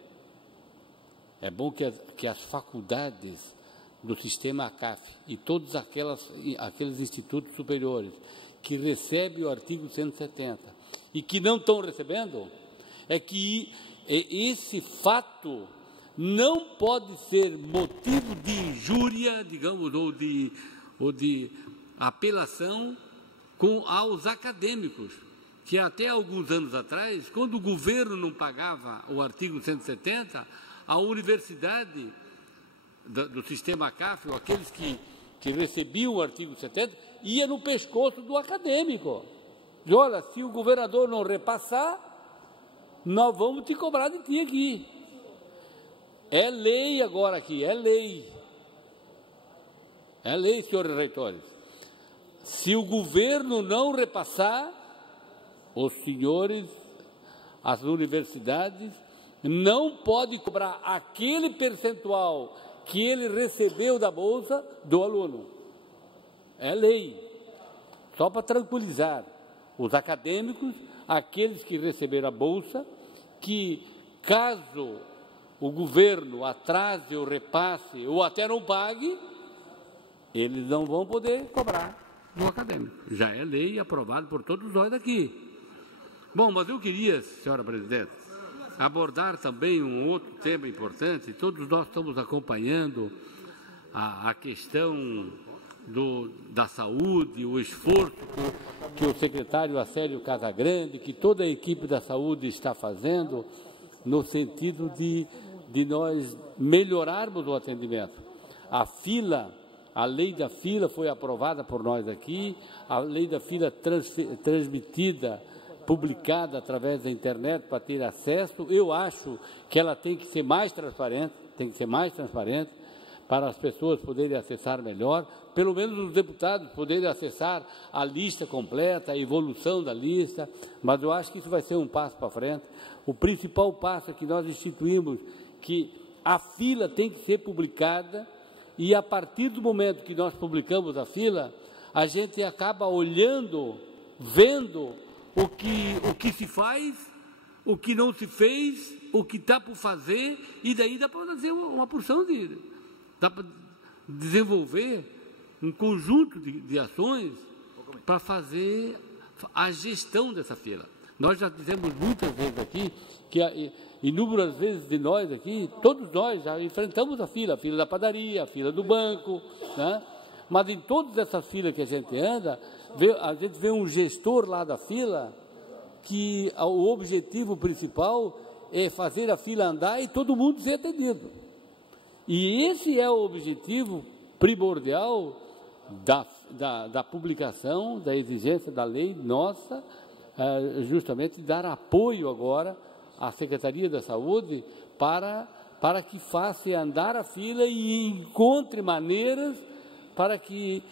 É bom que as faculdades do sistema ACAF e todos aqueles institutos superiores que recebem o artigo 170 e que não estão recebendo, é que esse fato não pode ser motivo de injúria, digamos, ou de apelação aos acadêmicos, que até alguns anos atrás, quando o governo não pagava o artigo 170, a universidade do sistema CAF, ou aqueles que recebiam o artigo 70, ia no pescoço do acadêmico. E olha, se o governador não repassar, nós vamos te cobrar de ti aqui. É lei agora aqui, é lei. É lei, senhores reitores. Se o governo não repassar, os senhores, as universidades, não podem cobrar aquele percentual que ele recebeu da bolsa do aluno. É lei. Só para tranquilizar os acadêmicos, aqueles que receberam a bolsa, que caso o governo atrase ou repasse ou até não pague, eles não vão poder cobrar do acadêmico. Já é lei aprovada por todos nós aqui. Bom, mas eu queria, senhora presidente, abordar também um outro tema importante. Todos nós estamos acompanhando a questão da saúde, o esforço que o secretário Acélio Casagrande, que toda a equipe da saúde está fazendo no sentido de nós melhorarmos o atendimento. A lei da fila foi aprovada por nós aqui, a lei da fila transmitida, publicada através da internet para ter acesso. Eu acho que ela tem que ser mais transparente, para as pessoas poderem acessar melhor, pelo menos os deputados poderem acessar a lista completa, a evolução da lista, mas eu acho que isso vai ser um passo para frente. O principal passo é que nós instituímos que a fila tem que ser publicada, e a partir do momento que nós publicamos a fila, a gente acaba olhando, vendo o que se faz, o que não se fez, o que está por fazer, e daí dá para fazer uma porção dá para desenvolver um conjunto de ações para fazer a gestão dessa fila. Nós já dizemos muitas vezes aqui, inúmeras vezes de nós aqui, todos nós já enfrentamos a fila da padaria, a fila do banco, né? Mas em todas essas filas que a gente anda, a gente vê um gestor lá da fila que o objetivo principal é fazer a fila andar e todo mundo ser atendido. E esse é o objetivo primordial da publicação, da exigência da lei nossa, justamente dar apoio agora à Secretaria da Saúde para que faça andar a fila e encontre maneiras para que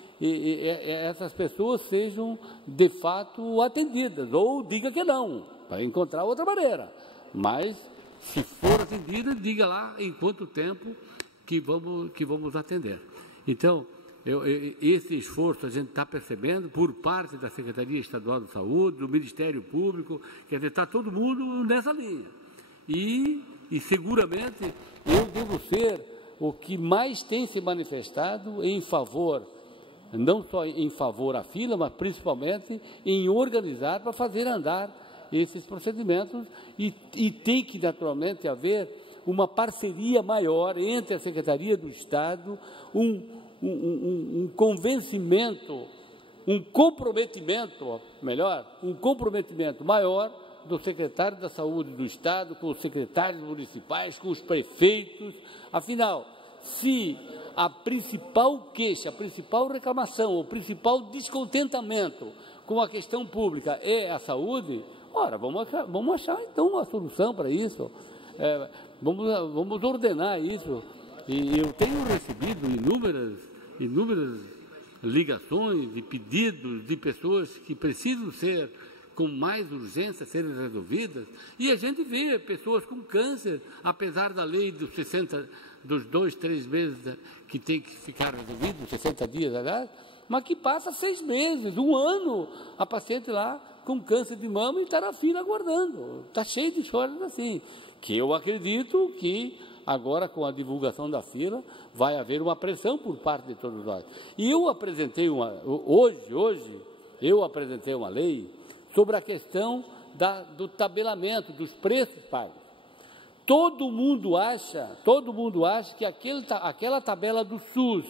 essas pessoas sejam de fato atendidas, ou diga que não, para encontrar outra maneira. Mas, se for atendida, diga lá em quanto tempo que vamos atender. Então, esse esforço a gente está percebendo por parte da Secretaria Estadual de Saúde, do Ministério Público, quer dizer, está todo mundo nessa linha. E seguramente eu devo ser o que mais tem se manifestado em favor, não só em favor à fila, mas principalmente em organizar para fazer andar esses procedimentos, e tem que naturalmente haver uma parceria maior entre a Secretaria do Estado, um convencimento, um comprometimento maior do secretário da Saúde do Estado, com os secretários municipais, com os prefeitos. Afinal, se a principal queixa, a principal reclamação, o principal descontentamento com a questão pública é a saúde, ora, vamos achar então uma solução para isso, vamos ordenar isso. E eu tenho recebido inúmeras ligações e pedidos de pessoas que precisam ser com mais urgência serem resolvidas, e a gente vê pessoas com câncer, apesar da lei dos 2, 3 meses que tem que ficar resolvido, 60 dias, aliás, mas que passa 6 meses, 1 ano, a paciente lá com câncer de mama e está na fila aguardando. Está cheio de histórias assim, que eu acredito que agora, com a divulgação da fila, vai haver uma pressão por parte de todos nós. E eu apresentei hoje eu apresentei uma lei sobre a questão do tabelamento, dos preços pagos. Todo mundo acha que aquela tabela do SUS,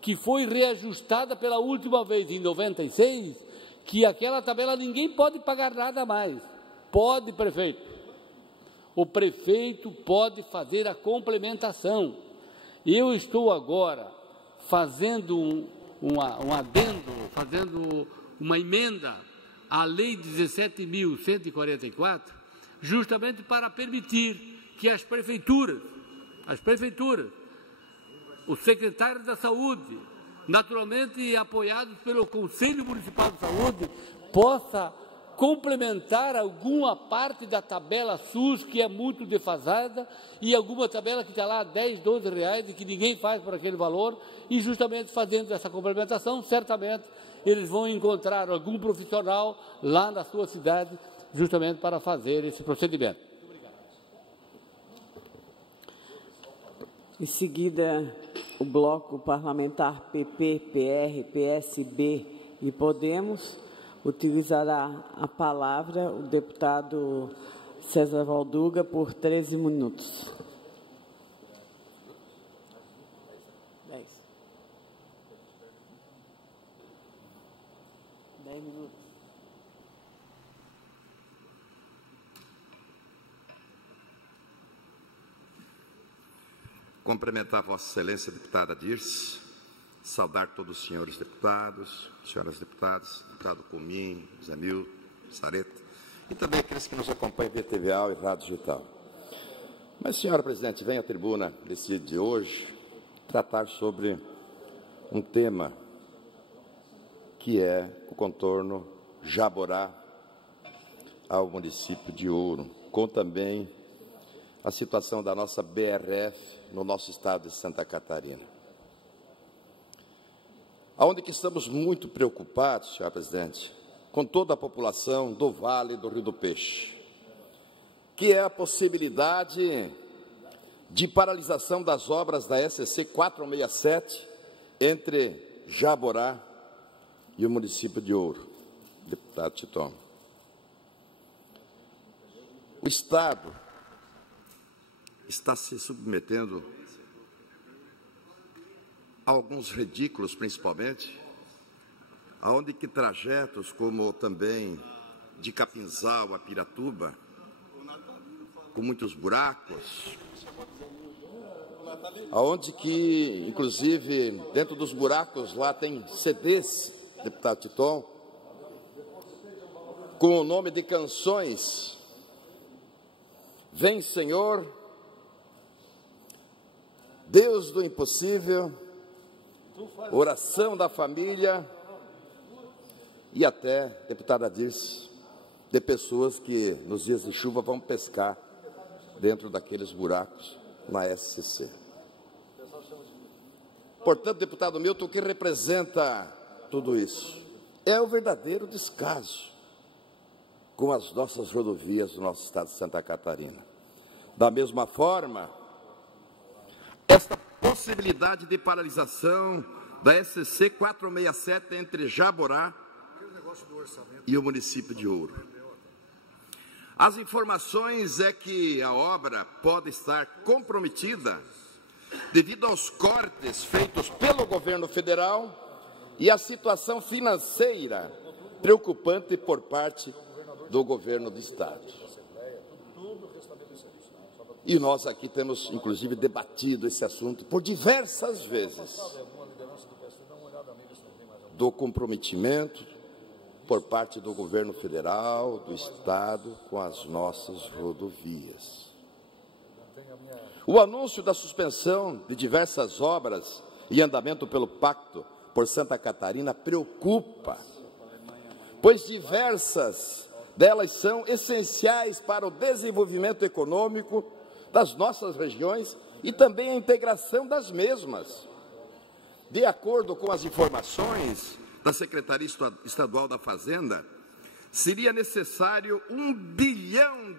que foi reajustada pela última vez em 96, que aquela tabela ninguém pode pagar nada mais. Pode, prefeito. O prefeito pode fazer a complementação. Eu estou agora fazendo um adendo, fazendo uma emenda à Lei 17.144, justamente para permitir que as prefeituras, os secretários da Saúde, naturalmente apoiados pelo Conselho Municipal de Saúde, possa complementar alguma parte da tabela SUS que é muito defasada e alguma tabela que está lá R$10, R$12 e que ninguém faz por aquele valor, e justamente fazendo essa complementação, certamente eles vão encontrar algum profissional lá na sua cidade justamente para fazer esse procedimento. Em seguida, o bloco parlamentar PP, PR, PSB e Podemos utilizará a palavra o deputado César Valduga por 13 minutos. 10 minutos. Cumprimentar Vossa Excelência, deputada Dirce, saudar todos os senhores deputados, senhoras deputadas, deputado Comim, Zé Milton, Sareta, e também aqueles que nos acompanham via TVA e rádio digital. Mas, senhora presidente, vem à tribuna desse dia de hoje tratar sobre um tema que é o contorno Jaborá ao município de Ouro, com também a situação da nossa BRF no nosso estado de Santa Catarina. Aonde que estamos muito preocupados, senhora presidente, com toda a população do Vale do Rio do Peixe, que é a possibilidade de paralisação das obras da SC 467 entre Jaborá e o município de Ouro, deputado Titon. O Estado está se submetendo a alguns ridículos, principalmente, aonde que trajetos como também de Capinzal a Piratuba, com muitos buracos, aonde que, inclusive, dentro dos buracos lá tem CDs, deputado Titon, com o nome de canções: Vem, Senhor, Deus do impossível, oração da família, e até, deputada Dirce, de pessoas que nos dias de chuva vão pescar dentro daqueles buracos na SCC. Portanto, deputado Milton, o que representa tudo isso? É o verdadeiro descaso com as nossas rodovias do nosso estado de Santa Catarina. Da mesma forma, esta possibilidade de paralisação da SC 467 entre Jaborá e o município de Ouro. As informações é que a obra pode estar comprometida devido aos cortes feitos pelo governo federal e a situação financeira preocupante por parte do governo do estado. E nós aqui temos, inclusive, debatido esse assunto por diversas vezes, do comprometimento por parte do governo federal, do estado, com as nossas rodovias. O anúncio da suspensão de diversas obras em andamento pelo Pacto por Santa Catarina preocupa, pois diversas delas são essenciais para o desenvolvimento econômico das nossas regiões e também a integração das mesmas. De acordo com as informações da Secretaria Estadual da Fazenda, seria necessário R$1 bilhão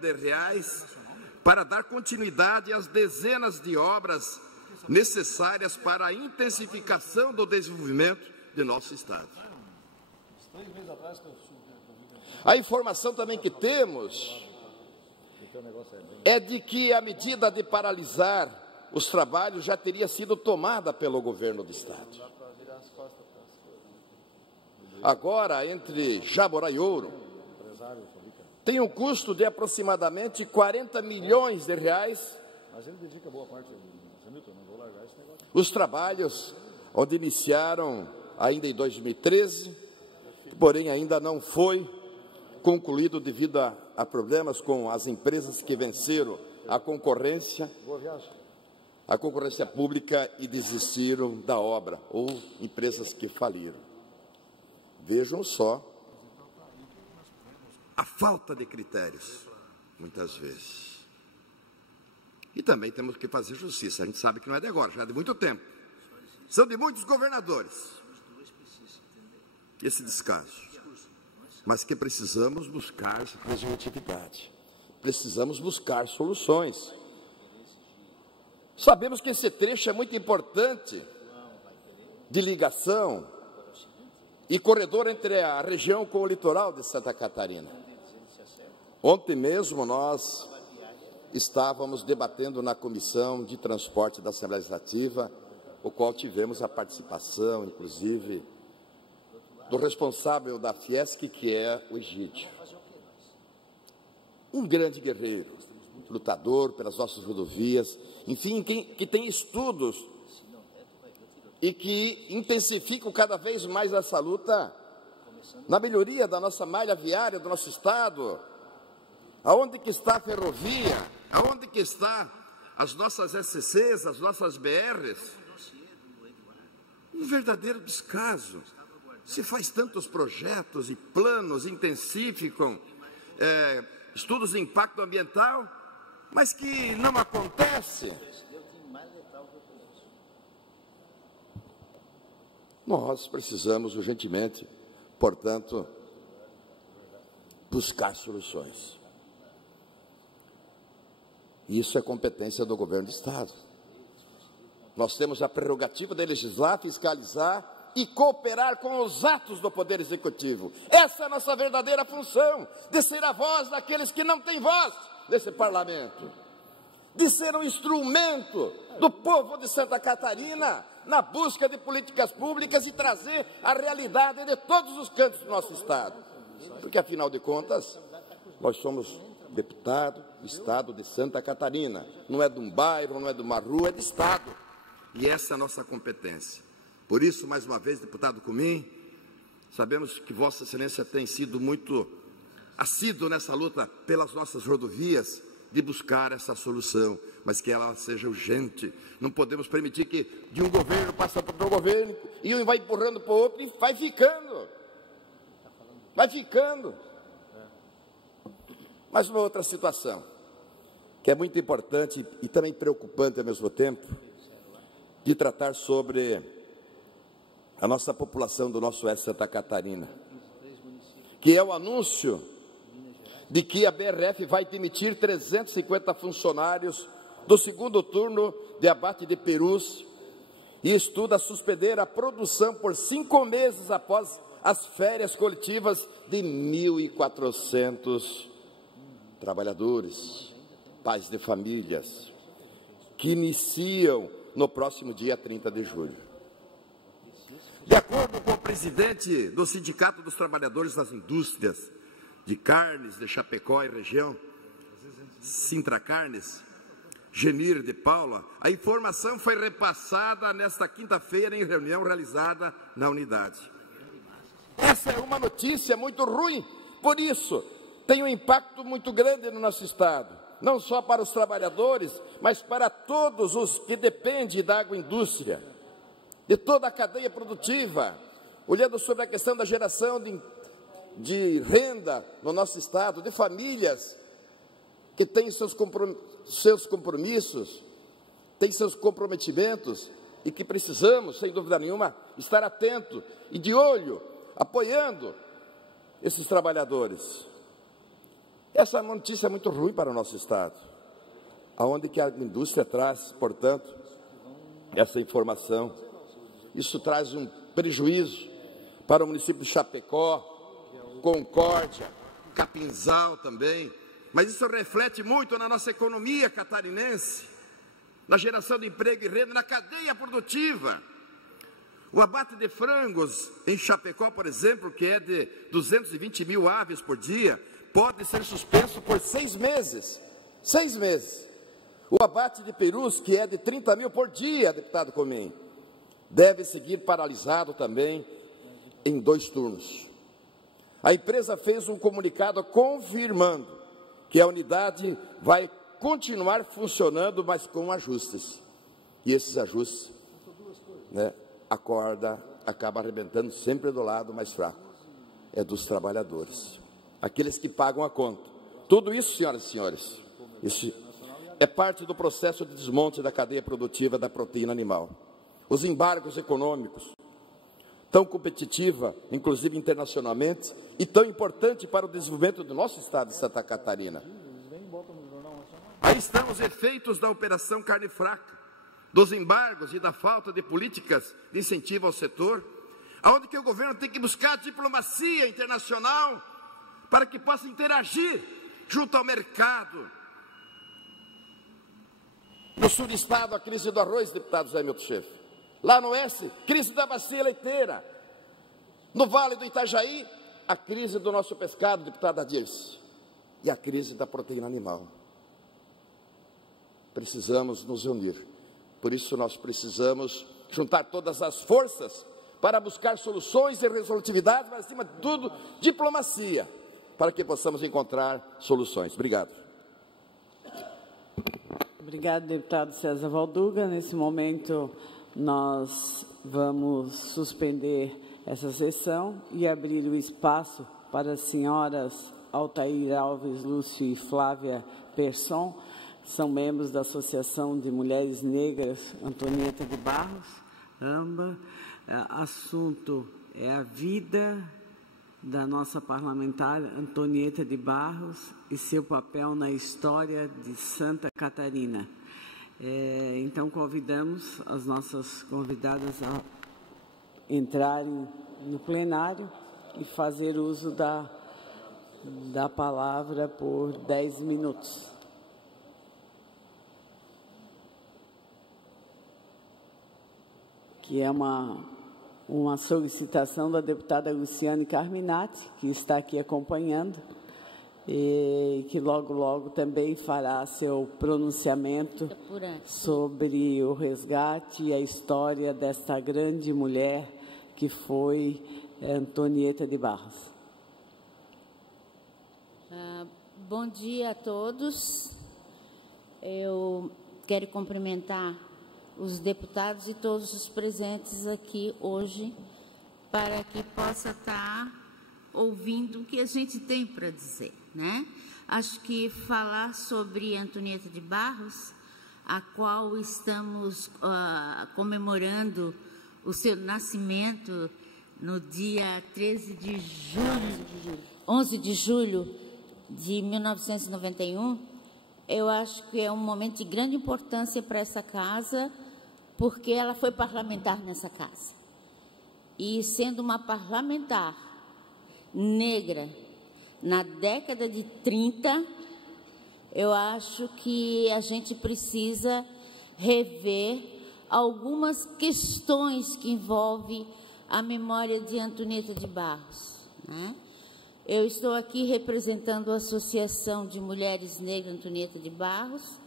para dar continuidade às dezenas de obras necessárias para a intensificação do desenvolvimento de nosso estado. A informação também que temos é de que a medida de paralisar os trabalhos já teria sido tomada pelo governo do estado. Agora, entre Jaborá e Ouro, tem um custo de aproximadamente R$40 milhões. Os trabalhos, onde iniciaram ainda em 2013, porém ainda não foi concluído devido a problemas com as empresas que venceram a concorrência pública e desistiram da obra, ou empresas que faliram. Vejam só falta de critérios, muitas vezes. E também temos que fazer justiça. A gente sabe que não é de agora, já é de muito tempo. São de muitos governadores esse descaso. Mas que precisamos buscar resolutividade. Precisamos buscar soluções. Sabemos que esse trecho é muito importante de ligação e corredor entre a região com o litoral de Santa Catarina. Ontem mesmo nós estávamos debatendo na Comissão de Transporte da Assembleia Legislativa, o qual tivemos a participação, inclusive, do responsável da Fiesc, que é o Egídio. Um grande guerreiro, lutador pelas nossas rodovias, enfim, que tem estudos e que intensificam cada vez mais essa luta na melhoria da nossa malha viária, do nosso estado. Aonde que está a ferrovia? Aonde que está as nossas SCCs, as nossas BRs? Um verdadeiro descaso. Se faz tantos projetos e planos, intensificam estudos de impacto ambiental, mas que não acontece. Nós precisamos urgentemente, portanto, buscar soluções. Isso é competência do governo do Estado. Nós temos a prerrogativa de legislar, fiscalizar e cooperar com os atos do Poder Executivo. Essa é a nossa verdadeira função, de ser a voz daqueles que não têm voz nesse parlamento, de ser um instrumento do povo de Santa Catarina na busca de políticas públicas e trazer a realidade de todos os cantos do nosso estado. Porque, afinal de contas, nós somos deputado do estado de Santa Catarina. Não é de um bairro, não é de uma rua, é de estado. E essa é a nossa competência. Por isso, mais uma vez, deputado Cumim, sabemos que Vossa Excelência tem sido muito assíduo nessa luta pelas nossas rodovias, de buscar essa solução, mas que ela seja urgente. Não podemos permitir que de um governo passa para outro governo, e um vai empurrando para o outro e vai ficando. Vai ficando. Mas uma outra situação, que é muito importante e também preocupante ao mesmo tempo, de tratar sobre a nossa população do nosso oeste Santa Catarina, que é o anúncio de que a BRF vai demitir 350 funcionários do segundo turno de abate de perus e estuda suspender a produção por 5 meses após as férias coletivas de 1.400 trabalhadores, pais de famílias, que iniciam no próximo dia 30 de julho. De acordo com o presidente do Sindicato dos Trabalhadores das Indústrias de Carnes de Chapecó e região, Sintra Carnes, Genir de Paula, a informação foi repassada nesta quinta-feira em reunião realizada na unidade. Essa é uma notícia muito ruim, por isso tem um impacto muito grande no nosso estado, não só para os trabalhadores, mas para todos os que dependem da agroindústria, de toda a cadeia produtiva, olhando sobre a questão da geração de renda no nosso estado, de famílias que têm seus compromissos, têm seus comprometimentos e que precisamos, sem dúvida nenhuma, estar atento e de olho, apoiando esses trabalhadores. Essa é uma notícia muito ruim para o nosso estado, aonde que a indústria traz, portanto, essa informação. Isso traz um prejuízo para o município de Chapecó, Concórdia, Capinzal também, mas isso reflete muito na nossa economia catarinense, na geração de emprego e renda, na cadeia produtiva. O abate de frangos em Chapecó, por exemplo, que é de 220 mil aves por dia, pode ser suspenso por 6 meses. 6 meses. O abate de perus, que é de 30 mil por dia, deputado Comim, deve seguir paralisado também em 2 turnos. A empresa fez um comunicado confirmando que a unidade vai continuar funcionando, mas com ajustes. E esses ajustes, a corda acaba arrebentando sempre do lado mais fraco, é dos trabalhadores. aqueles que pagam a conta. Tudo isso, senhoras e senhores, isso é parte do processo de desmonte da cadeia produtiva da proteína animal. Os embargos econômicos, tão competitiva, inclusive internacionalmente, e tão importante para o desenvolvimento do nosso estado de Santa Catarina. Aí estão os efeitos da Operação Carne Fraca, dos embargos e da falta de políticas de incentivo ao setor, onde que o governo tem que buscar diplomacia internacional para que possa interagir junto ao mercado. No sul do estado, a crise do arroz, deputado Zé Milton Schaeffer. Lá no oeste, crise da bacia leiteira. No Vale do Itajaí, a crise do nosso pescado, deputada Dirce. E a crise da proteína animal. Precisamos nos unir. Por isso nós precisamos juntar todas as forças para buscar soluções e resolutividade, mas acima de tudo, diplomacia, para que possamos encontrar soluções. Obrigado. Obrigado, deputado César Valduga. Nesse momento, nós vamos suspender essa sessão e abrir o espaço para as senhoras Altair Alves Lúcio e Flávia Persson, são membros da Associação de Mulheres Negras Antonieta de Barros. Ambas, assunto é a vida da nossa parlamentar Antonieta de Barros e seu papel na história de Santa Catarina. Então, convidamos as nossas convidadas a entrarem no plenário e fazer uso da palavra por 10 minutos. Que é uma solicitação da deputada Luciane Carminati, que está aqui acompanhando, e que logo, logo também fará seu pronunciamento sobre o resgate e a história desta grande mulher que foi Antonieta de Barros. Bom dia a todos. Eu quero cumprimentar os deputados e todos os presentes aqui hoje, para que possa estar ouvindo o que a gente tem para dizer, né? Acho que falar sobre Antonieta de Barros, a qual estamos comemorando o seu nascimento no dia 11 de julho de 1991, eu acho que é um momento de grande importância para essa casa, porque ela foi parlamentar nessa casa. E sendo uma parlamentar negra na década de 30, eu acho que a gente precisa rever algumas questões que envolvem a memória de Antonieta de Barros, né? Eu estou aqui representando a Associação de Mulheres Negras Antonieta de Barros,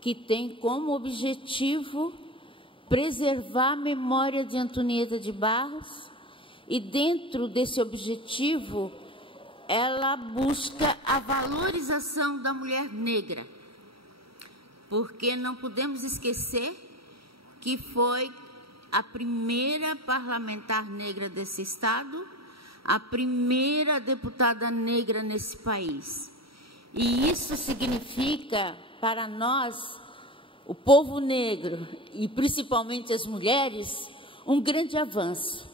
que tem como objetivo preservar a memória de Antonieta de Barros, e dentro desse objetivo, ela busca a valorização da mulher negra, porque não podemos esquecer que foi a primeira parlamentar negra desse estado, a primeira deputada negra nesse país. E isso significa, para nós, o povo negro, e principalmente as mulheres, um grande avanço.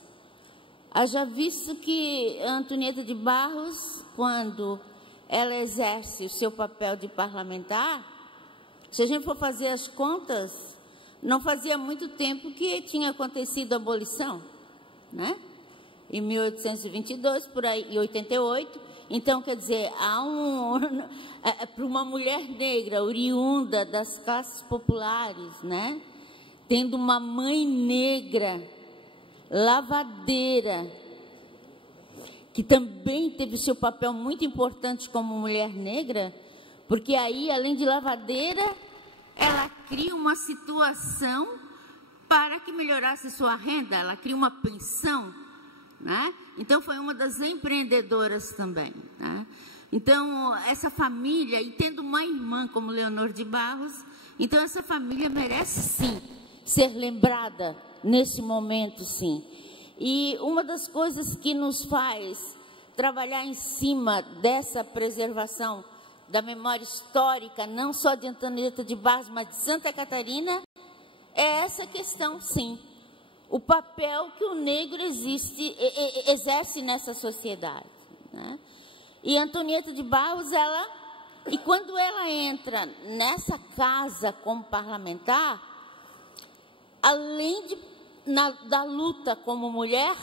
Haja visto que Antonieta de Barros, quando ela exerce o seu papel de parlamentar, se a gente for fazer as contas, não fazia muito tempo que tinha acontecido a abolição, né? Em 1822, por aí, em 88. Então, quer dizer, para uma mulher negra, oriunda das classes populares, né? Tendo uma mãe negra, lavadeira, que também teve seu papel muito importante como mulher negra, porque aí, além de lavadeira, ela cria uma situação para que melhorasse sua renda, ela cria uma pensão, né? Então, foi uma das empreendedoras também, né? Então, essa família, e tendo uma irmã como Leonor de Barros, então essa família merece, sim, ser lembrada nesse momento, sim. E uma das coisas que nos faz trabalhar em cima dessa preservação da memória histórica, não só de Antonieta de Barros, mas de Santa Catarina, é essa questão, sim. O papel que o negro exerce nessa sociedade, né? E Antonieta de Barros, e quando ela entra nessa casa como parlamentar, além da luta como mulher,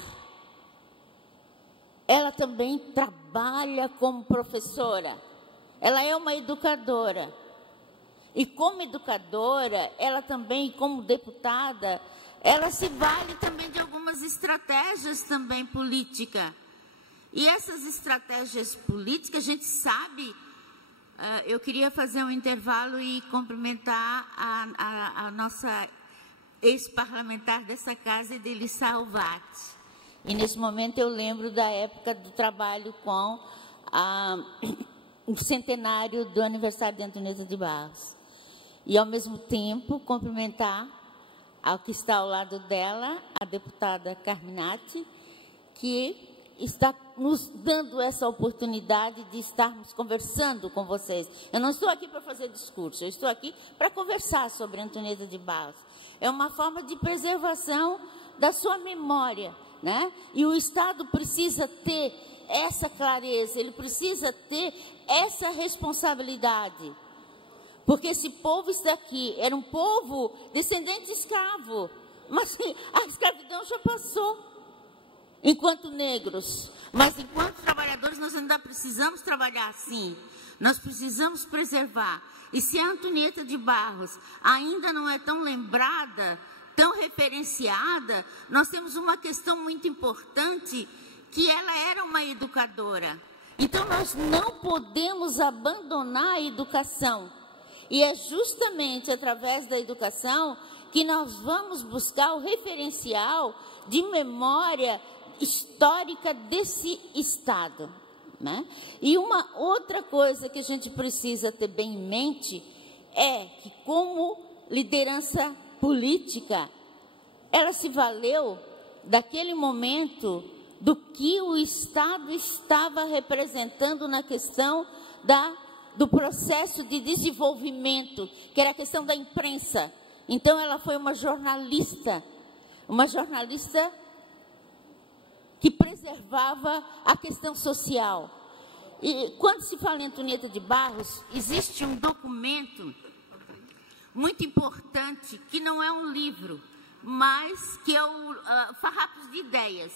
ela também trabalha como professora. Ela é uma educadora. E como educadora, ela também, como deputada, ela se vale também de algumas estratégias também políticas. E essas estratégias políticas, a gente sabe, eu queria fazer um intervalo e cumprimentar a nossa ex-parlamentar dessa casa, Edelissa Alvati. E nesse momento eu lembro da época do trabalho com o centenário do aniversário de Antonieta de Barros. E, ao mesmo tempo, cumprimentar ao que está ao lado dela, a deputada Carminati, que está nos dando essa oportunidade de estarmos conversando com vocês. Eu não estou aqui para fazer discurso, eu estou aqui para conversar sobre Antonieta de Barros. É uma forma de preservação da sua memória, né? E o Estado precisa ter essa clareza, ele precisa ter essa responsabilidade. Porque esse povo está aqui, era um povo descendente de escravo, mas a escravidão já passou, enquanto negros. Mas enquanto trabalhadores nós ainda precisamos trabalhar assim, nós precisamos preservar. E se a Antonieta de Barros ainda não é tão lembrada, tão referenciada, nós temos uma questão muito importante, que ela era uma educadora. Então nós não podemos abandonar a educação. E é justamente através da educação que nós vamos buscar o referencial de memória histórica desse Estado, né? E uma outra coisa que a gente precisa ter bem em mente é que, como liderança política, ela se valeu daquele momento do que o Estado estava representando na questão do processo de desenvolvimento, que era a questão da imprensa. Então, ela foi uma jornalista que preservava a questão social. E quando se fala em Antonieta de Barros, existe um documento muito importante, que não é um livro, mas que é o Farrapos de Ideias.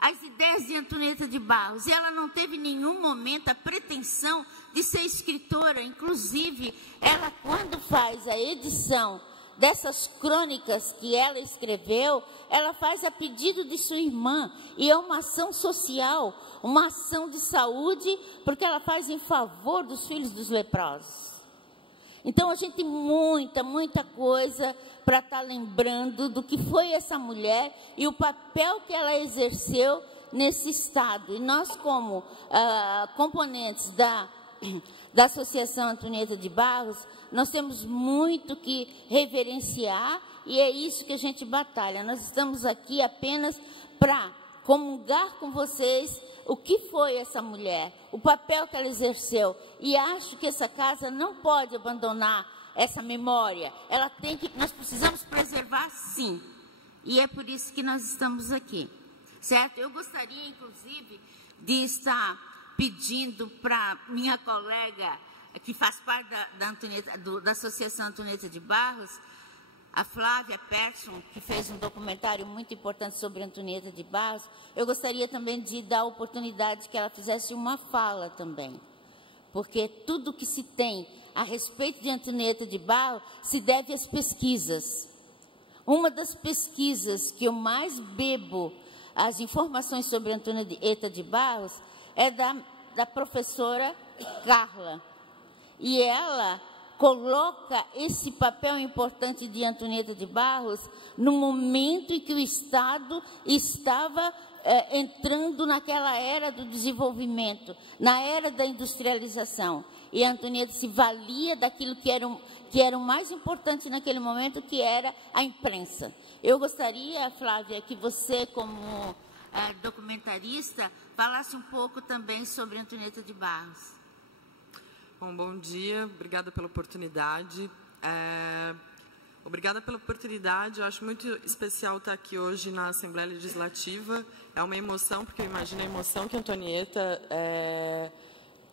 As ideias de Antonieta de Barros. E ela não teve em nenhum momento a pretensão de ser escritora. Inclusive, ela, quando faz a edição dessas crônicas que ela escreveu, ela faz a pedido de sua irmã. E é uma ação social, uma ação de saúde, porque ela faz em favor dos filhos dos leprosos. Então, a gente tem muita coisa para estar lembrando do que foi essa mulher e o papel que ela exerceu nesse Estado. E nós, como componentes da Associação Antonieta de Barros, nós temos muito que reverenciar e é isso que a gente batalha. Nós estamos aqui apenas para comungar com vocês o que foi essa mulher, o papel que ela exerceu. E acho que essa casa não pode abandonar essa memória. Nós precisamos preservar, sim. E é por isso que nós estamos aqui, certo? Eu gostaria, inclusive, de estar pedindo para minha colega, que faz parte da Associação Antonieta de Barros, a Flávia Persson, que fez um documentário muito importante sobre Antonieta de Barros, eu gostaria também de dar a oportunidade que ela fizesse uma fala também. Porque tudo que se tem a respeito de Antonieta de Barros se deve às pesquisas. Uma das pesquisas que eu mais bebo as informações sobre Antonieta de Barros é da professora Carla. E ela coloca esse papel importante de Antonieta de Barros no momento em que o Estado estava entrando naquela era do desenvolvimento, na era da industrialização. E a Antonieta se valia daquilo que era o mais importante naquele momento, que era a imprensa. Eu gostaria, Flávia, que você, como documentarista, falasse um pouco também sobre Antonieta de Barros. Bom dia, obrigada pela oportunidade. Obrigada pela oportunidade, eu acho muito especial estar aqui hoje na Assembleia Legislativa. É uma emoção, porque eu imagino a emoção que a Antonieta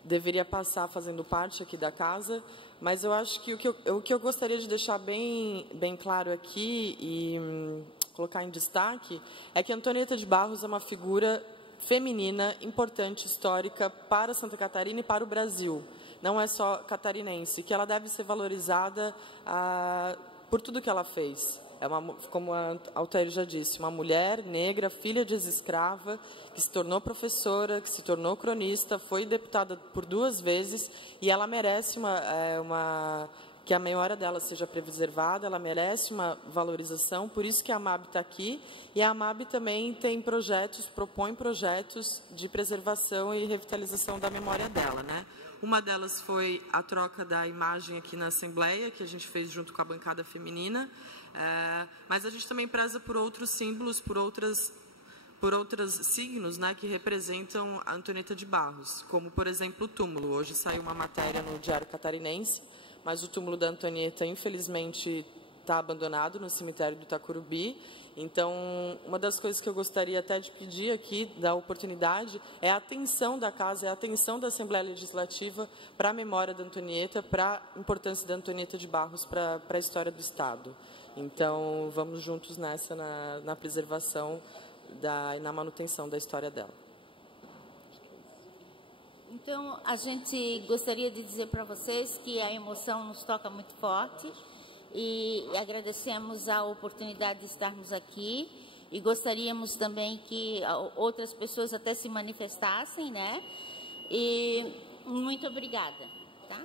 deveria passar fazendo parte aqui da casa, mas eu acho que o que eu gostaria de deixar bem claro aqui e colocar em destaque é que a Antonieta de Barros é uma figura feminina importante, histórica para Santa Catarina e para o Brasil. Não é só catarinense, que ela deve ser valorizada por tudo que ela fez. Como a Altair já disse, uma mulher negra, filha de ex-escrava, que se tornou professora, que se tornou cronista, foi deputada por 2 vezes, e ela merece que a memória dela seja preservada, ela merece uma valorização, por isso que a AMAB está aqui, e a AMAB também tem propõe projetos de preservação e revitalização da memória dela, né? Uma delas foi a troca da imagem aqui na Assembleia, que a gente fez junto com a bancada feminina, mas a gente também preza por outros símbolos, por outros signos, né, que representam a Antonieta de Barros, como, por exemplo, o túmulo. Hoje saiu uma matéria no Diário Catarinense, mas o túmulo da Antonieta, infelizmente, está abandonado no cemitério do Itacurubi. Então, uma das coisas que eu gostaria até de pedir aqui, da oportunidade, é a atenção da Casa, é a atenção da Assembleia Legislativa para a memória da Antonieta, para a importância da Antonieta de Barros para a história do Estado. Então, vamos juntos nessa, na preservação e na manutenção da história dela. Então, a gente gostaria de dizer para vocês que a emoção nos toca muito forte, e agradecemos a oportunidade de estarmos aqui e gostaríamos também que outras pessoas até se manifestassem, né? E muito obrigada, tá?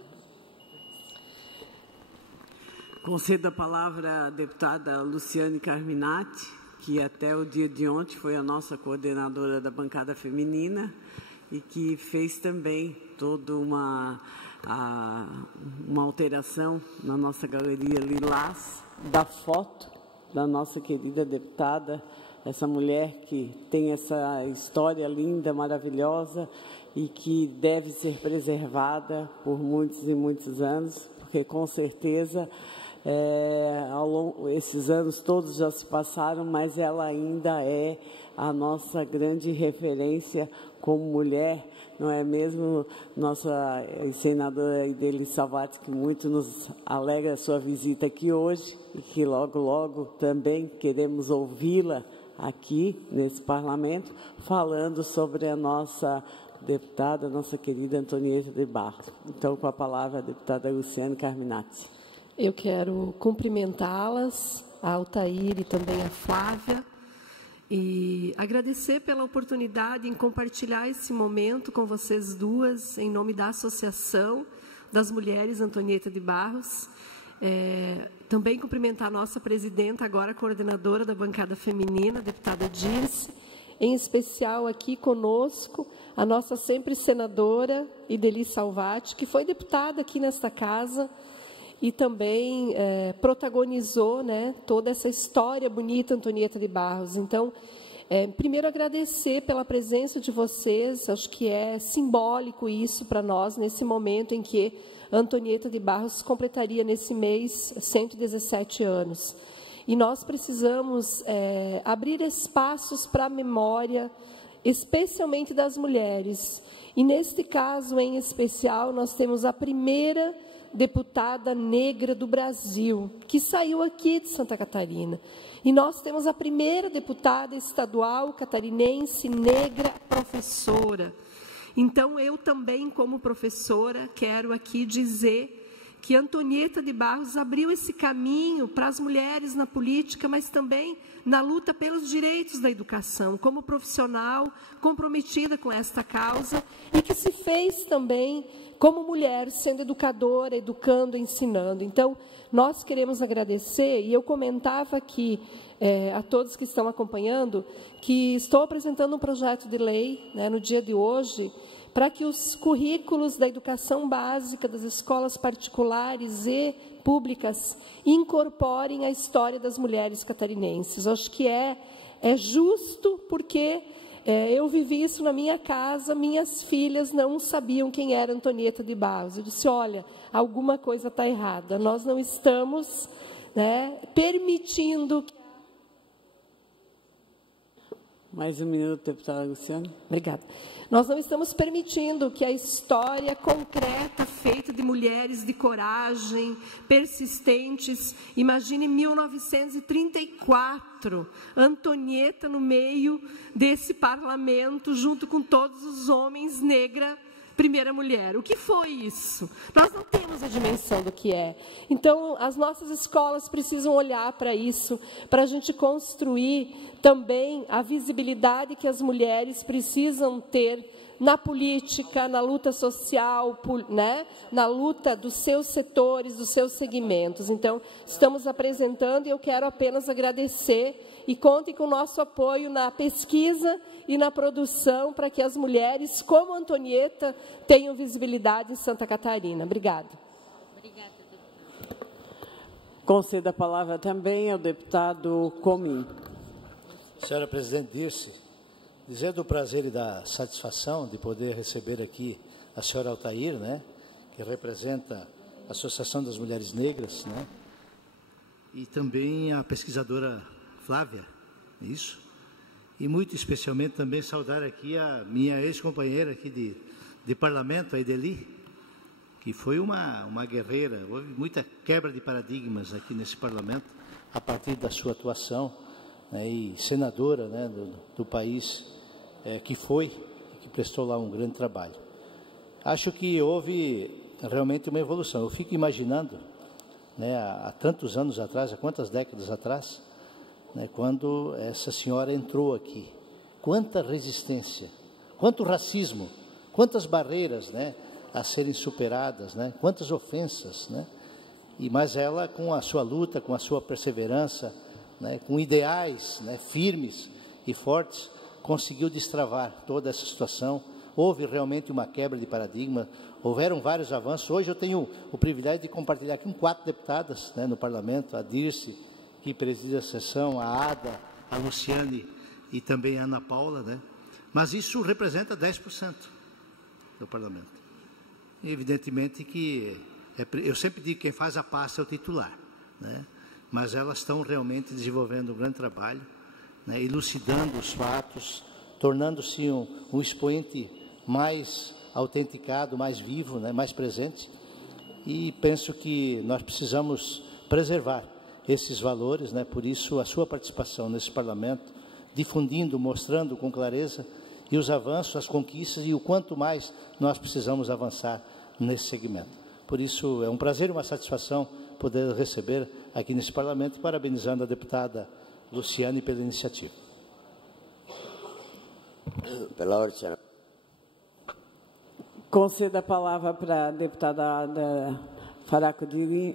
Concedo a palavra à deputada Luciane Carminati, que até o dia de ontem foi a nossa coordenadora da bancada feminina e que fez também toda uma alteração na nossa galeria Lilás, da foto da nossa querida deputada, essa mulher que tem essa história linda, maravilhosa e que deve ser preservada por muitos e muitos anos, porque com certeza esses anos todos já se passaram, mas ela ainda é a nossa grande referência como mulher, não é mesmo? Nossa senadora Ideli Salvati, que muito nos alegra a sua visita aqui hoje e que logo, logo também queremos ouvi-la aqui nesse parlamento, falando sobre a nossa deputada, nossa querida Antonieta de Barros. Então, com a palavra a deputada Luciane Carminati. Eu quero cumprimentá-las, a Altair e também a Flávia, e agradecer pela oportunidade em compartilhar esse momento com vocês duas, em nome da Associação das Mulheres Antonieta de Barros. Também cumprimentar a nossa presidenta, agora coordenadora da bancada feminina, a deputada Dirce, em especial aqui conosco, a nossa sempre senadora Ideli Salvati, que foi deputada aqui nesta casa, e também protagonizou, né, toda essa história bonita Antonieta de Barros. Então, primeiro agradecer pela presença de vocês, acho que é simbólico isso para nós, nesse momento em que Antonieta de Barros completaria nesse mês 117 anos. E nós precisamos abrir espaços para a memória, especialmente das mulheres. E neste caso, em especial, nós temos a primeira deputada negra do Brasil, que saiu aqui de Santa Catarina. E nós temos a primeira deputada estadual catarinense negra professora. Então, eu também, como professora, quero aqui dizer que Antonieta de Barros abriu esse caminho para as mulheres na política, mas também na luta pelos direitos da educação, como profissional comprometida com esta causa e que se fez também como mulher, sendo educadora, educando, ensinando. Então, nós queremos agradecer, e eu comentava aqui a todos que estão acompanhando, que estou apresentando um projeto de lei, né, no dia de hoje, para que os currículos da educação básica das escolas particulares e públicas incorporem a história das mulheres catarinenses. Acho que é justo, porque Eu vivi isso na minha casa, minhas filhas não sabiam quem era Antonieta de Barros. Eu disse, olha, alguma coisa está errada, nós não estamos, né, permitindo... Mais um minuto, deputada Luciana. Obrigada. Nós não estamos permitindo que a história concreta, feita de mulheres de coragem, persistentes, imagine 1934, Antonieta no meio desse parlamento, junto com todos os homens, negra, primeira mulher. O que foi isso? Nós não temos a dimensão do que é. Então, as nossas escolas precisam olhar para isso, para a gente construir também a visibilidade que as mulheres precisam ter na política, na luta social, né? Na luta dos seus setores, dos seus segmentos. Então, estamos apresentando e eu quero apenas agradecer e contem com o nosso apoio na pesquisa e na produção para que as mulheres, como Antonieta, tenham visibilidade em Santa Catarina. Obrigada. Obrigada, deputada. Conceda a palavra também ao deputado Comim. Senhora Presidente Dirce, dizer do prazer e da satisfação de poder receber aqui a senhora Altair, né, que representa a Associação das Mulheres Negras, né, e também a pesquisadora Flávia, isso. E muito especialmente também saudar aqui a minha ex-companheira aqui de parlamento, a Ideli, que foi uma guerreira. Houve muita quebra de paradigmas aqui nesse parlamento, a partir da sua atuação, né, e senadora, né, do país, que prestou lá um grande trabalho. Acho que houve realmente uma evolução. Eu fico imaginando, né, há tantos anos atrás, há quantas décadas atrás, né, quando essa senhora entrou aqui, quanta resistência, quanto racismo, quantas barreiras, né, a serem superadas, né, quantas ofensas, né, mas ela, com a sua luta, com a sua perseverança, né, com ideais, né, firmes e fortes, conseguiu destravar toda essa situação. Houve realmente uma quebra de paradigma, houveram vários avanços. Hoje eu tenho o privilégio de compartilhar aqui com 4 deputadas, né, no parlamento, a Dirce, que preside a sessão, a Ada, a Luciane e também a Ana Paula, né? Mas isso representa 10% do parlamento. E evidentemente que, eu sempre digo que quem faz a pasta é o titular, né? Mas elas estão realmente desenvolvendo um grande trabalho, né? Elucidando os fatos, tornando-se um expoente mais autenticado, mais vivo, né? Mais presente. E penso que nós precisamos preservar esses valores, né? Por isso a sua participação nesse parlamento, difundindo, mostrando com clareza e os avanços, as conquistas e o quanto mais nós precisamos avançar nesse segmento. Por isso é um prazer e uma satisfação poder receber aqui nesse parlamento, parabenizando a deputada Luciane pela iniciativa. Pela ordem, senhora. Conceda a palavra para a deputada Ada Faraco De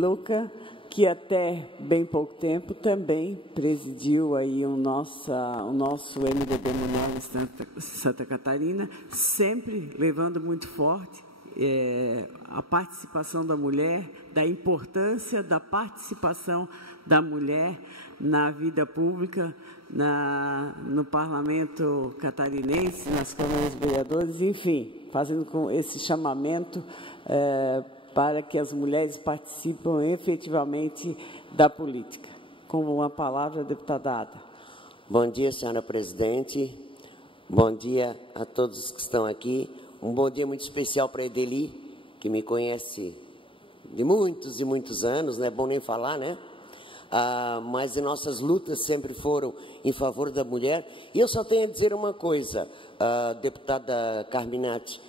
Luca, que até bem pouco tempo também presidiu aí o nosso MDB Mulher em Santa Catarina, sempre levando muito forte a participação da mulher, da importância da participação da mulher na vida pública, no parlamento catarinense, nas câmaras de vereadores, enfim, fazendo com esse chamamento para que as mulheres participem efetivamente da política. Com a palavra, a deputada Ada. Bom dia, senhora presidente. Bom dia a todos que estão aqui. Um bom dia muito especial para a Ideli, que me conhece de muitos e muitos anos, não é bom nem falar, né? Mas nossas lutas sempre foram em favor da mulher. E eu só tenho a dizer uma coisa, deputada Carminati,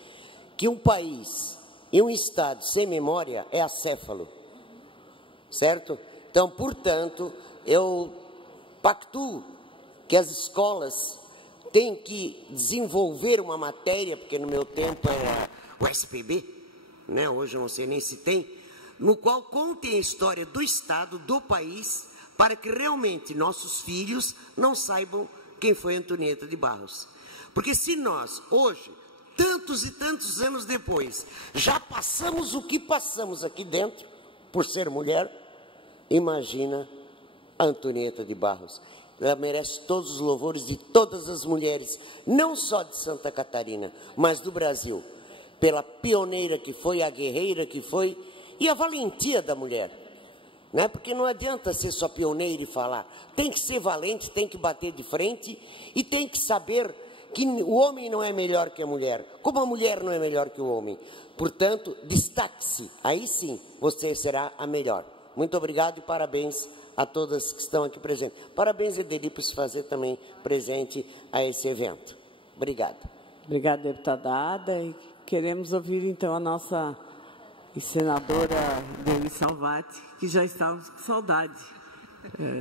que um país e um Estado sem memória é acéfalo, certo? Então, portanto, eu pactuo que as escolas têm que desenvolver uma matéria, porque no meu tempo era o SPB, né? Hoje eu não sei nem se tem, no qual contem a história do Estado, do país, para que realmente nossos filhos não saibam quem foi Antonieta de Barros. Porque se nós, hoje, tantos e tantos anos depois, já passamos o que passamos aqui dentro, por ser mulher, imagina a Antonieta de Barros. Ela merece todos os louvores de todas as mulheres, não só de Santa Catarina, mas do Brasil, pela pioneira que foi, a guerreira que foi e a valentia da mulher. Né? Porque não adianta ser só pioneira e falar, tem que ser valente, tem que bater de frente e tem que saber que o homem não é melhor que a mulher, como a mulher não é melhor que o homem. Portanto, destaque-se, aí sim você será a melhor. Muito obrigado e parabéns a todas que estão aqui presentes. Parabéns, Edeli, por se fazer também presente a esse evento. Obrigado. Obrigada, deputada Ada. E queremos ouvir, então, a nossa senadora Deli Salvati, que já estávamos com saudade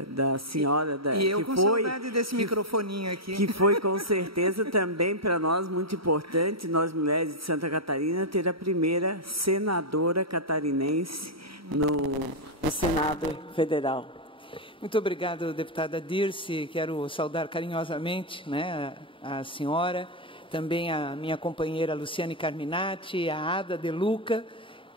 da senhora. E eu com saudade desse microfoninho aqui. Que foi, com certeza, também para nós muito importante, nós mulheres de Santa Catarina, ter a primeira senadora catarinense no Senado Federal. Muito obrigada, deputada Dirce. Quero saudar carinhosamente, né, a senhora, também a minha companheira Luciane Carminati, a Ada De Luca,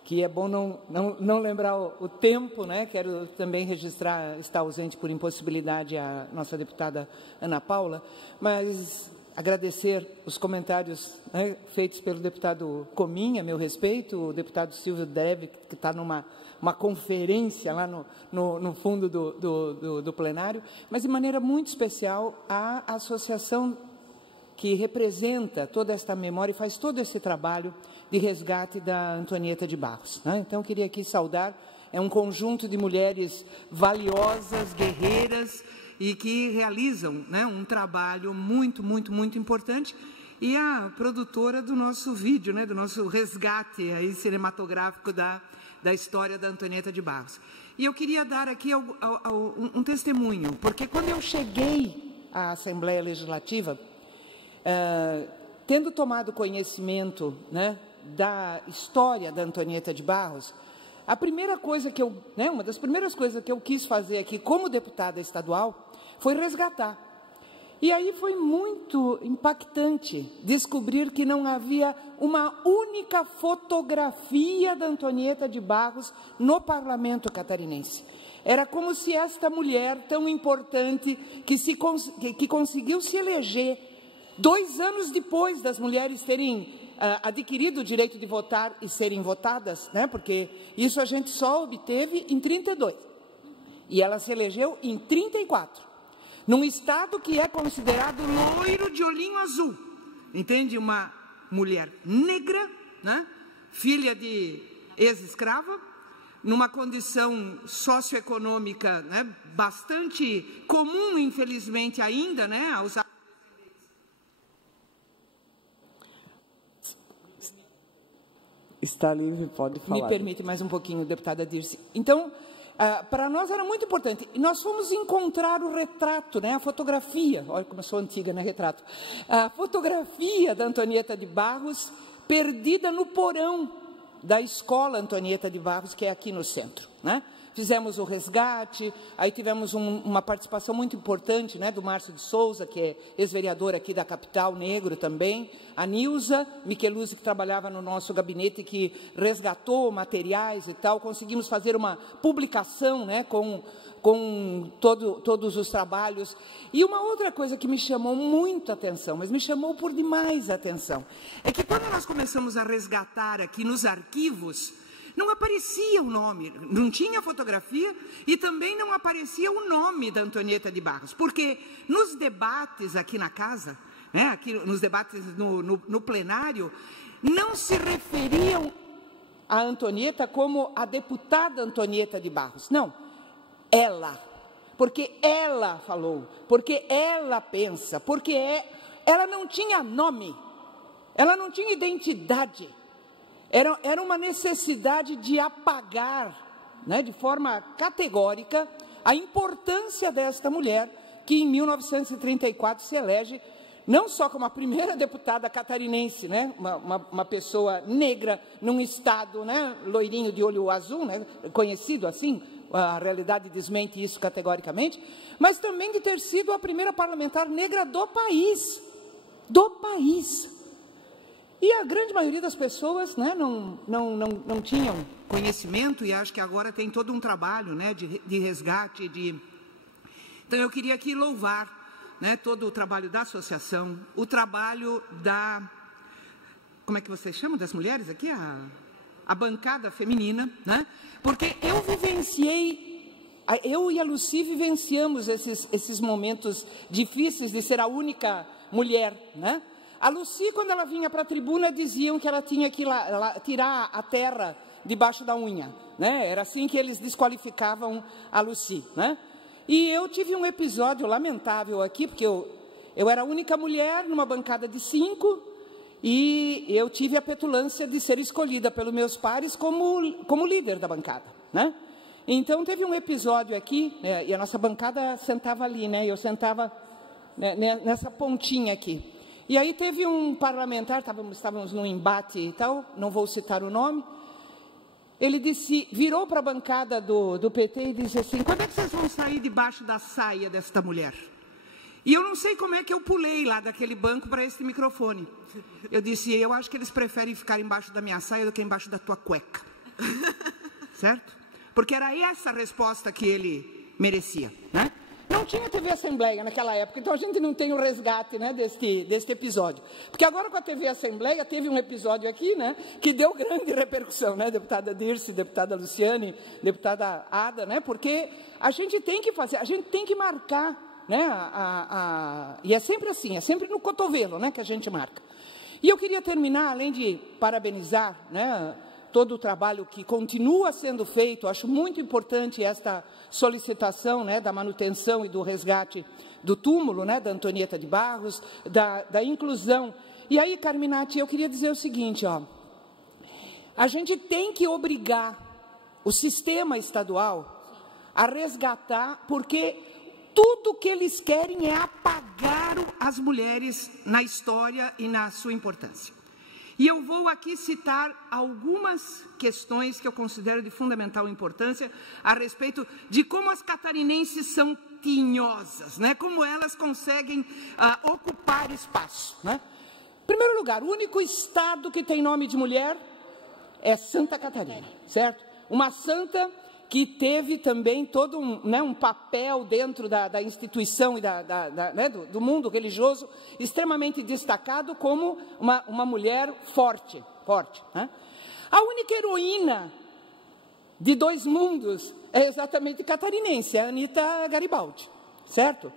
que é bom não lembrar o tempo, né? Quero também registrar, está ausente por impossibilidade, a nossa deputada Ana Paula, mas agradecer os comentários, né, feitos pelo deputado Cominha, a meu respeito, o deputado Silvio Deve, que está numa conferência lá no fundo do plenário, mas de maneira muito especial a associação que representa toda esta memória e faz todo esse trabalho de resgate da Antonieta de Barros. Né? Então, queria aqui saudar, é um conjunto de mulheres valiosas, guerreiras, e que realizam, né, um trabalho muito, muito, muito importante, e a produtora do nosso vídeo, né, do nosso resgate aí cinematográfico da história da Antonieta de Barros. E eu queria dar aqui um testemunho, porque quando eu cheguei à Assembleia Legislativa, tendo tomado conhecimento, né, da história da Antonieta de Barros, a primeira coisa que uma das primeiras coisas que eu quis fazer aqui como deputada estadual foi resgatar. E aí foi muito impactante descobrir que não havia uma única fotografia da Antonieta de Barros no parlamento catarinense. Era como se esta mulher tão importante, que conseguiu se eleger 2 anos depois das mulheres terem adquirido o direito de votar e serem votadas, né? Porque isso a gente só obteve em 32. E ela se elegeu em 34. Num estado que é considerado loiro de olhinho azul. Entende? Uma mulher negra, né? Filha de ex-escrava, numa condição socioeconômica, né, bastante comum, infelizmente, ainda, né, aos... Está livre, pode falar. Me permite mais um pouquinho, deputada Dirce. Então, para nós era muito importante. E nós fomos encontrar o retrato, né, a fotografia. Olha como eu sou antiga, né, retrato. A fotografia da Antonieta de Barros, perdida no porão da escola Antonieta de Barros, que é aqui no centro, né? Fizemos o resgate, aí tivemos uma participação muito importante, né, do Márcio de Souza, que é ex-vereador aqui da capital, negro também, a Nilza Micheluzzi, que trabalhava no nosso gabinete, que resgatou materiais e tal, conseguimos fazer uma publicação, né, com todos os trabalhos. E uma outra coisa que me chamou muito a atenção, mas me chamou por demais a atenção, é que quando nós começamos a resgatar aqui nos arquivos, não aparecia o nome, não tinha fotografia e também não aparecia o nome da Antonieta de Barros, porque nos debates aqui na casa, né, aqui nos debates no plenário, não se referiam a Antonieta como a deputada Antonieta de Barros, não, ela, porque ela falou, porque ela pensa, porque ela não tinha nome, ela não tinha identidade. Era uma necessidade de apagar, né, de forma categórica, a importância desta mulher, que em 1934 se elege não só como a primeira deputada catarinense, né, uma pessoa negra num estado, né, loirinho de olho azul, né, conhecido assim, a realidade desmente isso categoricamente, mas também de ter sido a primeira parlamentar negra do país. Do país. E a grande maioria das pessoas, né, não tinham conhecimento, e acho que agora tem todo um trabalho, né, de resgate, Então, eu queria aqui louvar, né, todo o trabalho da associação, o trabalho da... Como é que vocês chamam das mulheres aqui? A bancada feminina, né? Porque eu vivenciei, eu e a Lucy vivenciamos esses momentos difíceis de ser a única mulher, né? A Lucy, quando ela vinha para a tribuna, diziam que ela tinha que tirar a terra debaixo da unha, né? Era assim que eles desqualificavam a Lucy, né? E eu tive um episódio lamentável aqui, porque eu era a única mulher numa bancada de 5, e eu tive a petulância de ser escolhida pelos meus pares como líder da bancada, né? Então, teve um episódio aqui, e a nossa bancada sentava ali, né? Eu sentava nessa pontinha aqui. E aí teve um parlamentar, estávamos num embate e tal, não vou citar o nome, ele disse, virou para a bancada do PT e disse assim, quando é que vocês vão sair debaixo da saia desta mulher? E eu não sei como é que eu pulei lá daquele banco para esse microfone. Eu disse, eu acho que eles preferem ficar embaixo da minha saia do que embaixo da tua cueca. Certo? Porque era essa a resposta que ele merecia, né? Não tinha TV Assembleia naquela época, então a gente não tem o resgate, né, deste episódio. Porque agora com a TV Assembleia teve um episódio aqui, né, que deu grande repercussão, né, deputada Dirce, deputada Luciane, deputada Ada, né, porque a gente tem que fazer, a gente tem que marcar, né, e é sempre assim, é sempre no cotovelo, né, que a gente marca. E eu queria terminar, além de parabenizar, né, todo o trabalho que continua sendo feito, acho muito importante esta solicitação, né, da manutenção e do resgate do túmulo, né, da Antonieta de Barros, da inclusão. E aí, Carminati, eu queria dizer o seguinte, ó, a gente tem que obrigar o sistema estadual a resgatar, porque tudo que eles querem é apagar as mulheres na história e na sua importância. E eu vou aqui citar algumas questões que eu considero de fundamental importância a respeito de como as catarinenses são tinhosas, né? Como elas conseguem ocupar espaço, né? Em primeiro lugar, o único estado que tem nome de mulher é Santa Catarina, certo? Uma santa que teve também todo um papel dentro da instituição e né, do mundo religioso extremamente destacado como uma mulher forte. Né? A única heroína de dois mundos é exatamente catarinense, a Anita Garibaldi, certo?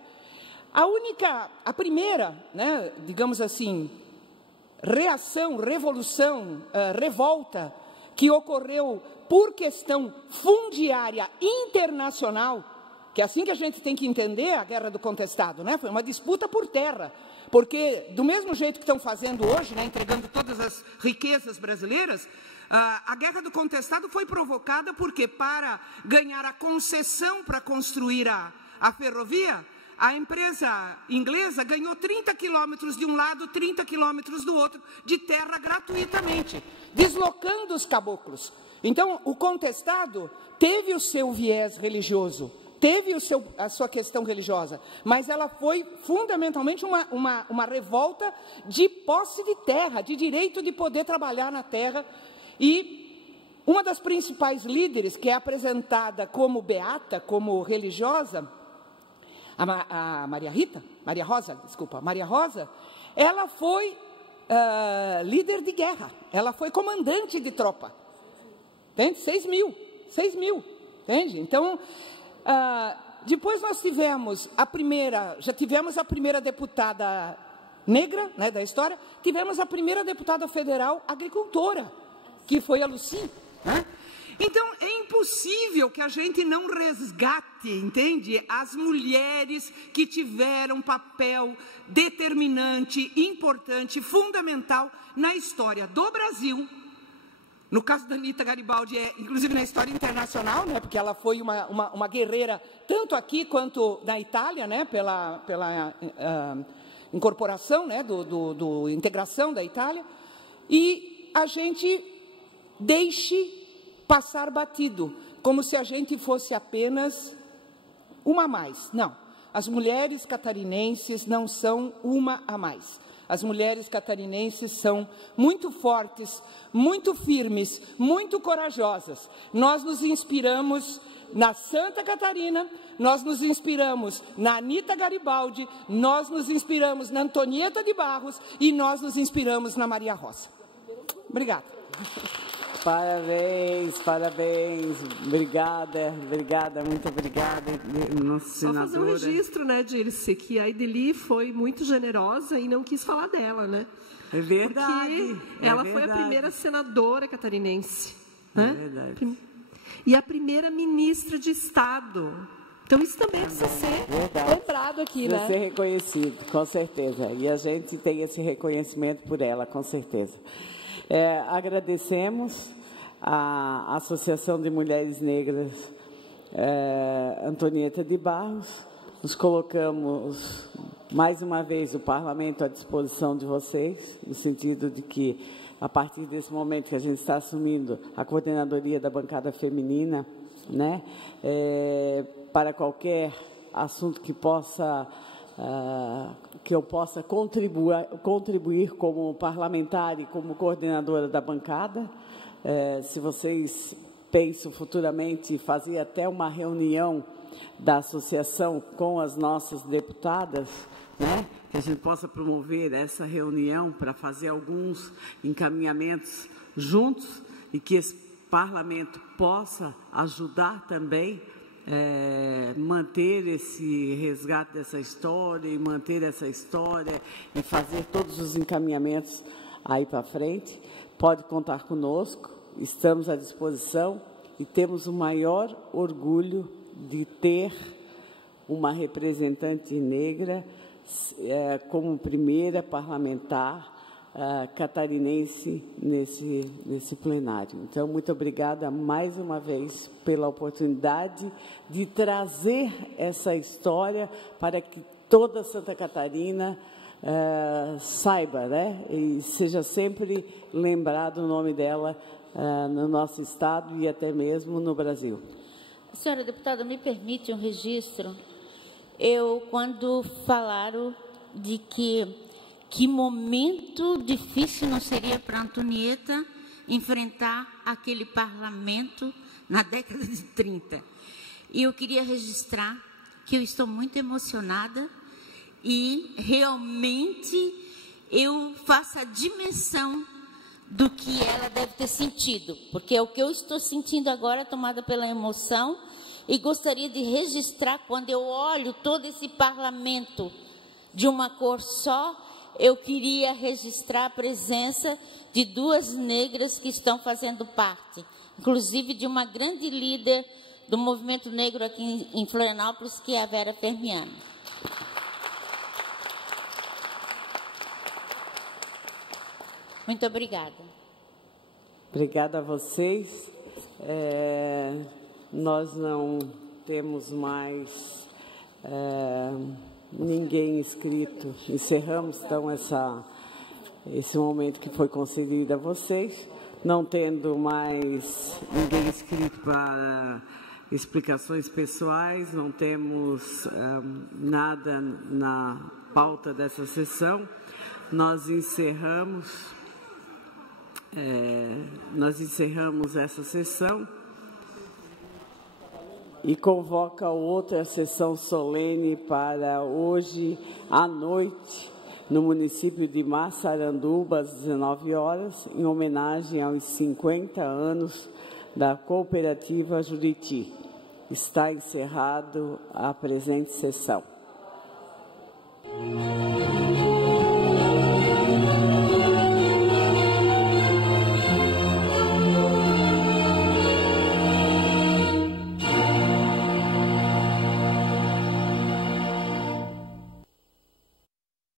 A primeira, né, digamos assim, reação, revolução, revolta que ocorreu por questão fundiária internacional, que é assim que a gente tem que entender a Guerra do Contestado, né? Foi uma disputa por terra, porque do mesmo jeito que estão fazendo hoje, né, entregando todas as riquezas brasileiras, a Guerra do Contestado foi provocada porque para ganhar a concessão para construir a ferrovia, a empresa inglesa ganhou 30 quilômetros de um lado, 30 quilômetros do outro, de terra gratuitamente, deslocando os caboclos. Então, o contestado teve o seu viés religioso, teve a sua questão religiosa, mas ela foi fundamentalmente uma revolta de posse de terra, de direito de poder trabalhar na terra. E uma das principais líderes, que é apresentada como beata, como religiosa, a Maria Rosa, ela foi líder de guerra, ela foi comandante de tropa, entende? 6 mil, entende? Então, depois nós tivemos já tivemos a primeira deputada negra, né, da história, tivemos a primeira deputada federal agricultora, que foi a Lucy, né? Então, é impossível que a gente não resgate, entende? As mulheres que tiveram papel determinante, importante, fundamental na história do Brasil. No caso da Anita Garibaldi, inclusive na história internacional, né? Porque ela foi uma guerreira, tanto aqui quanto na Itália, né? Pela incorporação, né? do integração da Itália. E a gente deixe passar batido, como se a gente fosse apenas uma a mais. Não, as mulheres catarinenses não são uma a mais. As mulheres catarinenses são muito fortes, muito firmes, muito corajosas. Nós nos inspiramos na Santa Catarina, nós nos inspiramos na Anita Garibaldi, nós nos inspiramos na Antonieta de Barros e nós nos inspiramos na Maria Rosa. Obrigada. Parabéns, parabéns. Obrigada, obrigada, muito obrigada, nossa senadora. Só fazer um registro, né, Dirce, que a Ideli foi muito generosa e não quis falar dela, né? É verdade. Porque ela foi a primeira senadora catarinense, né? É verdade. E a primeira ministra de Estado. Então, isso também precisa ser lembrado aqui, né? Precisa ser reconhecido, com certeza. E a gente tem esse reconhecimento por ela, com certeza. Agradecemos à Associação de Mulheres Negras Antonieta de Barros. Nos colocamos, mais uma vez, o Parlamento à disposição de vocês, no sentido de que, a partir desse momento que a gente está assumindo a coordenadoria da bancada feminina, né, para qualquer assunto que eu possa contribuir como parlamentar e como coordenadora da bancada. Se vocês pensam futuramente fazer até uma reunião da associação com as nossas deputadas, né, que a gente possa promover essa reunião para fazer alguns encaminhamentos juntos e que esse parlamento possa ajudar também manter esse resgate dessa história e manter essa história e fazer todos os encaminhamentos aí para frente. Pode contar conosco, estamos à disposição e temos o maior orgulho de ter uma representante negra como primeira parlamentar catarinense nesse plenário. Então, muito obrigada mais uma vez pela oportunidade de trazer essa história para que toda Santa Catarina saiba, né, e seja sempre lembrado o nome dela no nosso estado e até mesmo no Brasil. Senhora deputada, me permite um registro? Quando falaram de que momento difícil não seria para Antonieta enfrentar aquele parlamento na década de 30. E eu queria registrar que eu estou muito emocionada e realmente eu faço a dimensão do que ela deve ter sentido, porque é o que eu estou sentindo agora, tomada pela emoção, e gostaria de registrar, quando eu olho todo esse parlamento de uma cor só, eu queria registrar a presença de duas negras que estão fazendo parte, inclusive de uma grande líder do movimento negro aqui em Florianópolis, que é a Vera Fermiani. Muito obrigada. Obrigada a vocês. Nós não temos mais ninguém inscrito. Encerramos, então, esse momento que foi concedido a vocês. Não tendo mais ninguém inscrito para explicações pessoais, não temos nada na pauta dessa sessão. Nós encerramos essa sessão e convoca outra sessão solene para hoje à noite, no município de Massaranduba, às 19 horas, em homenagem aos 50 anos da Cooperativa Juriti. Está encerrado a presente sessão.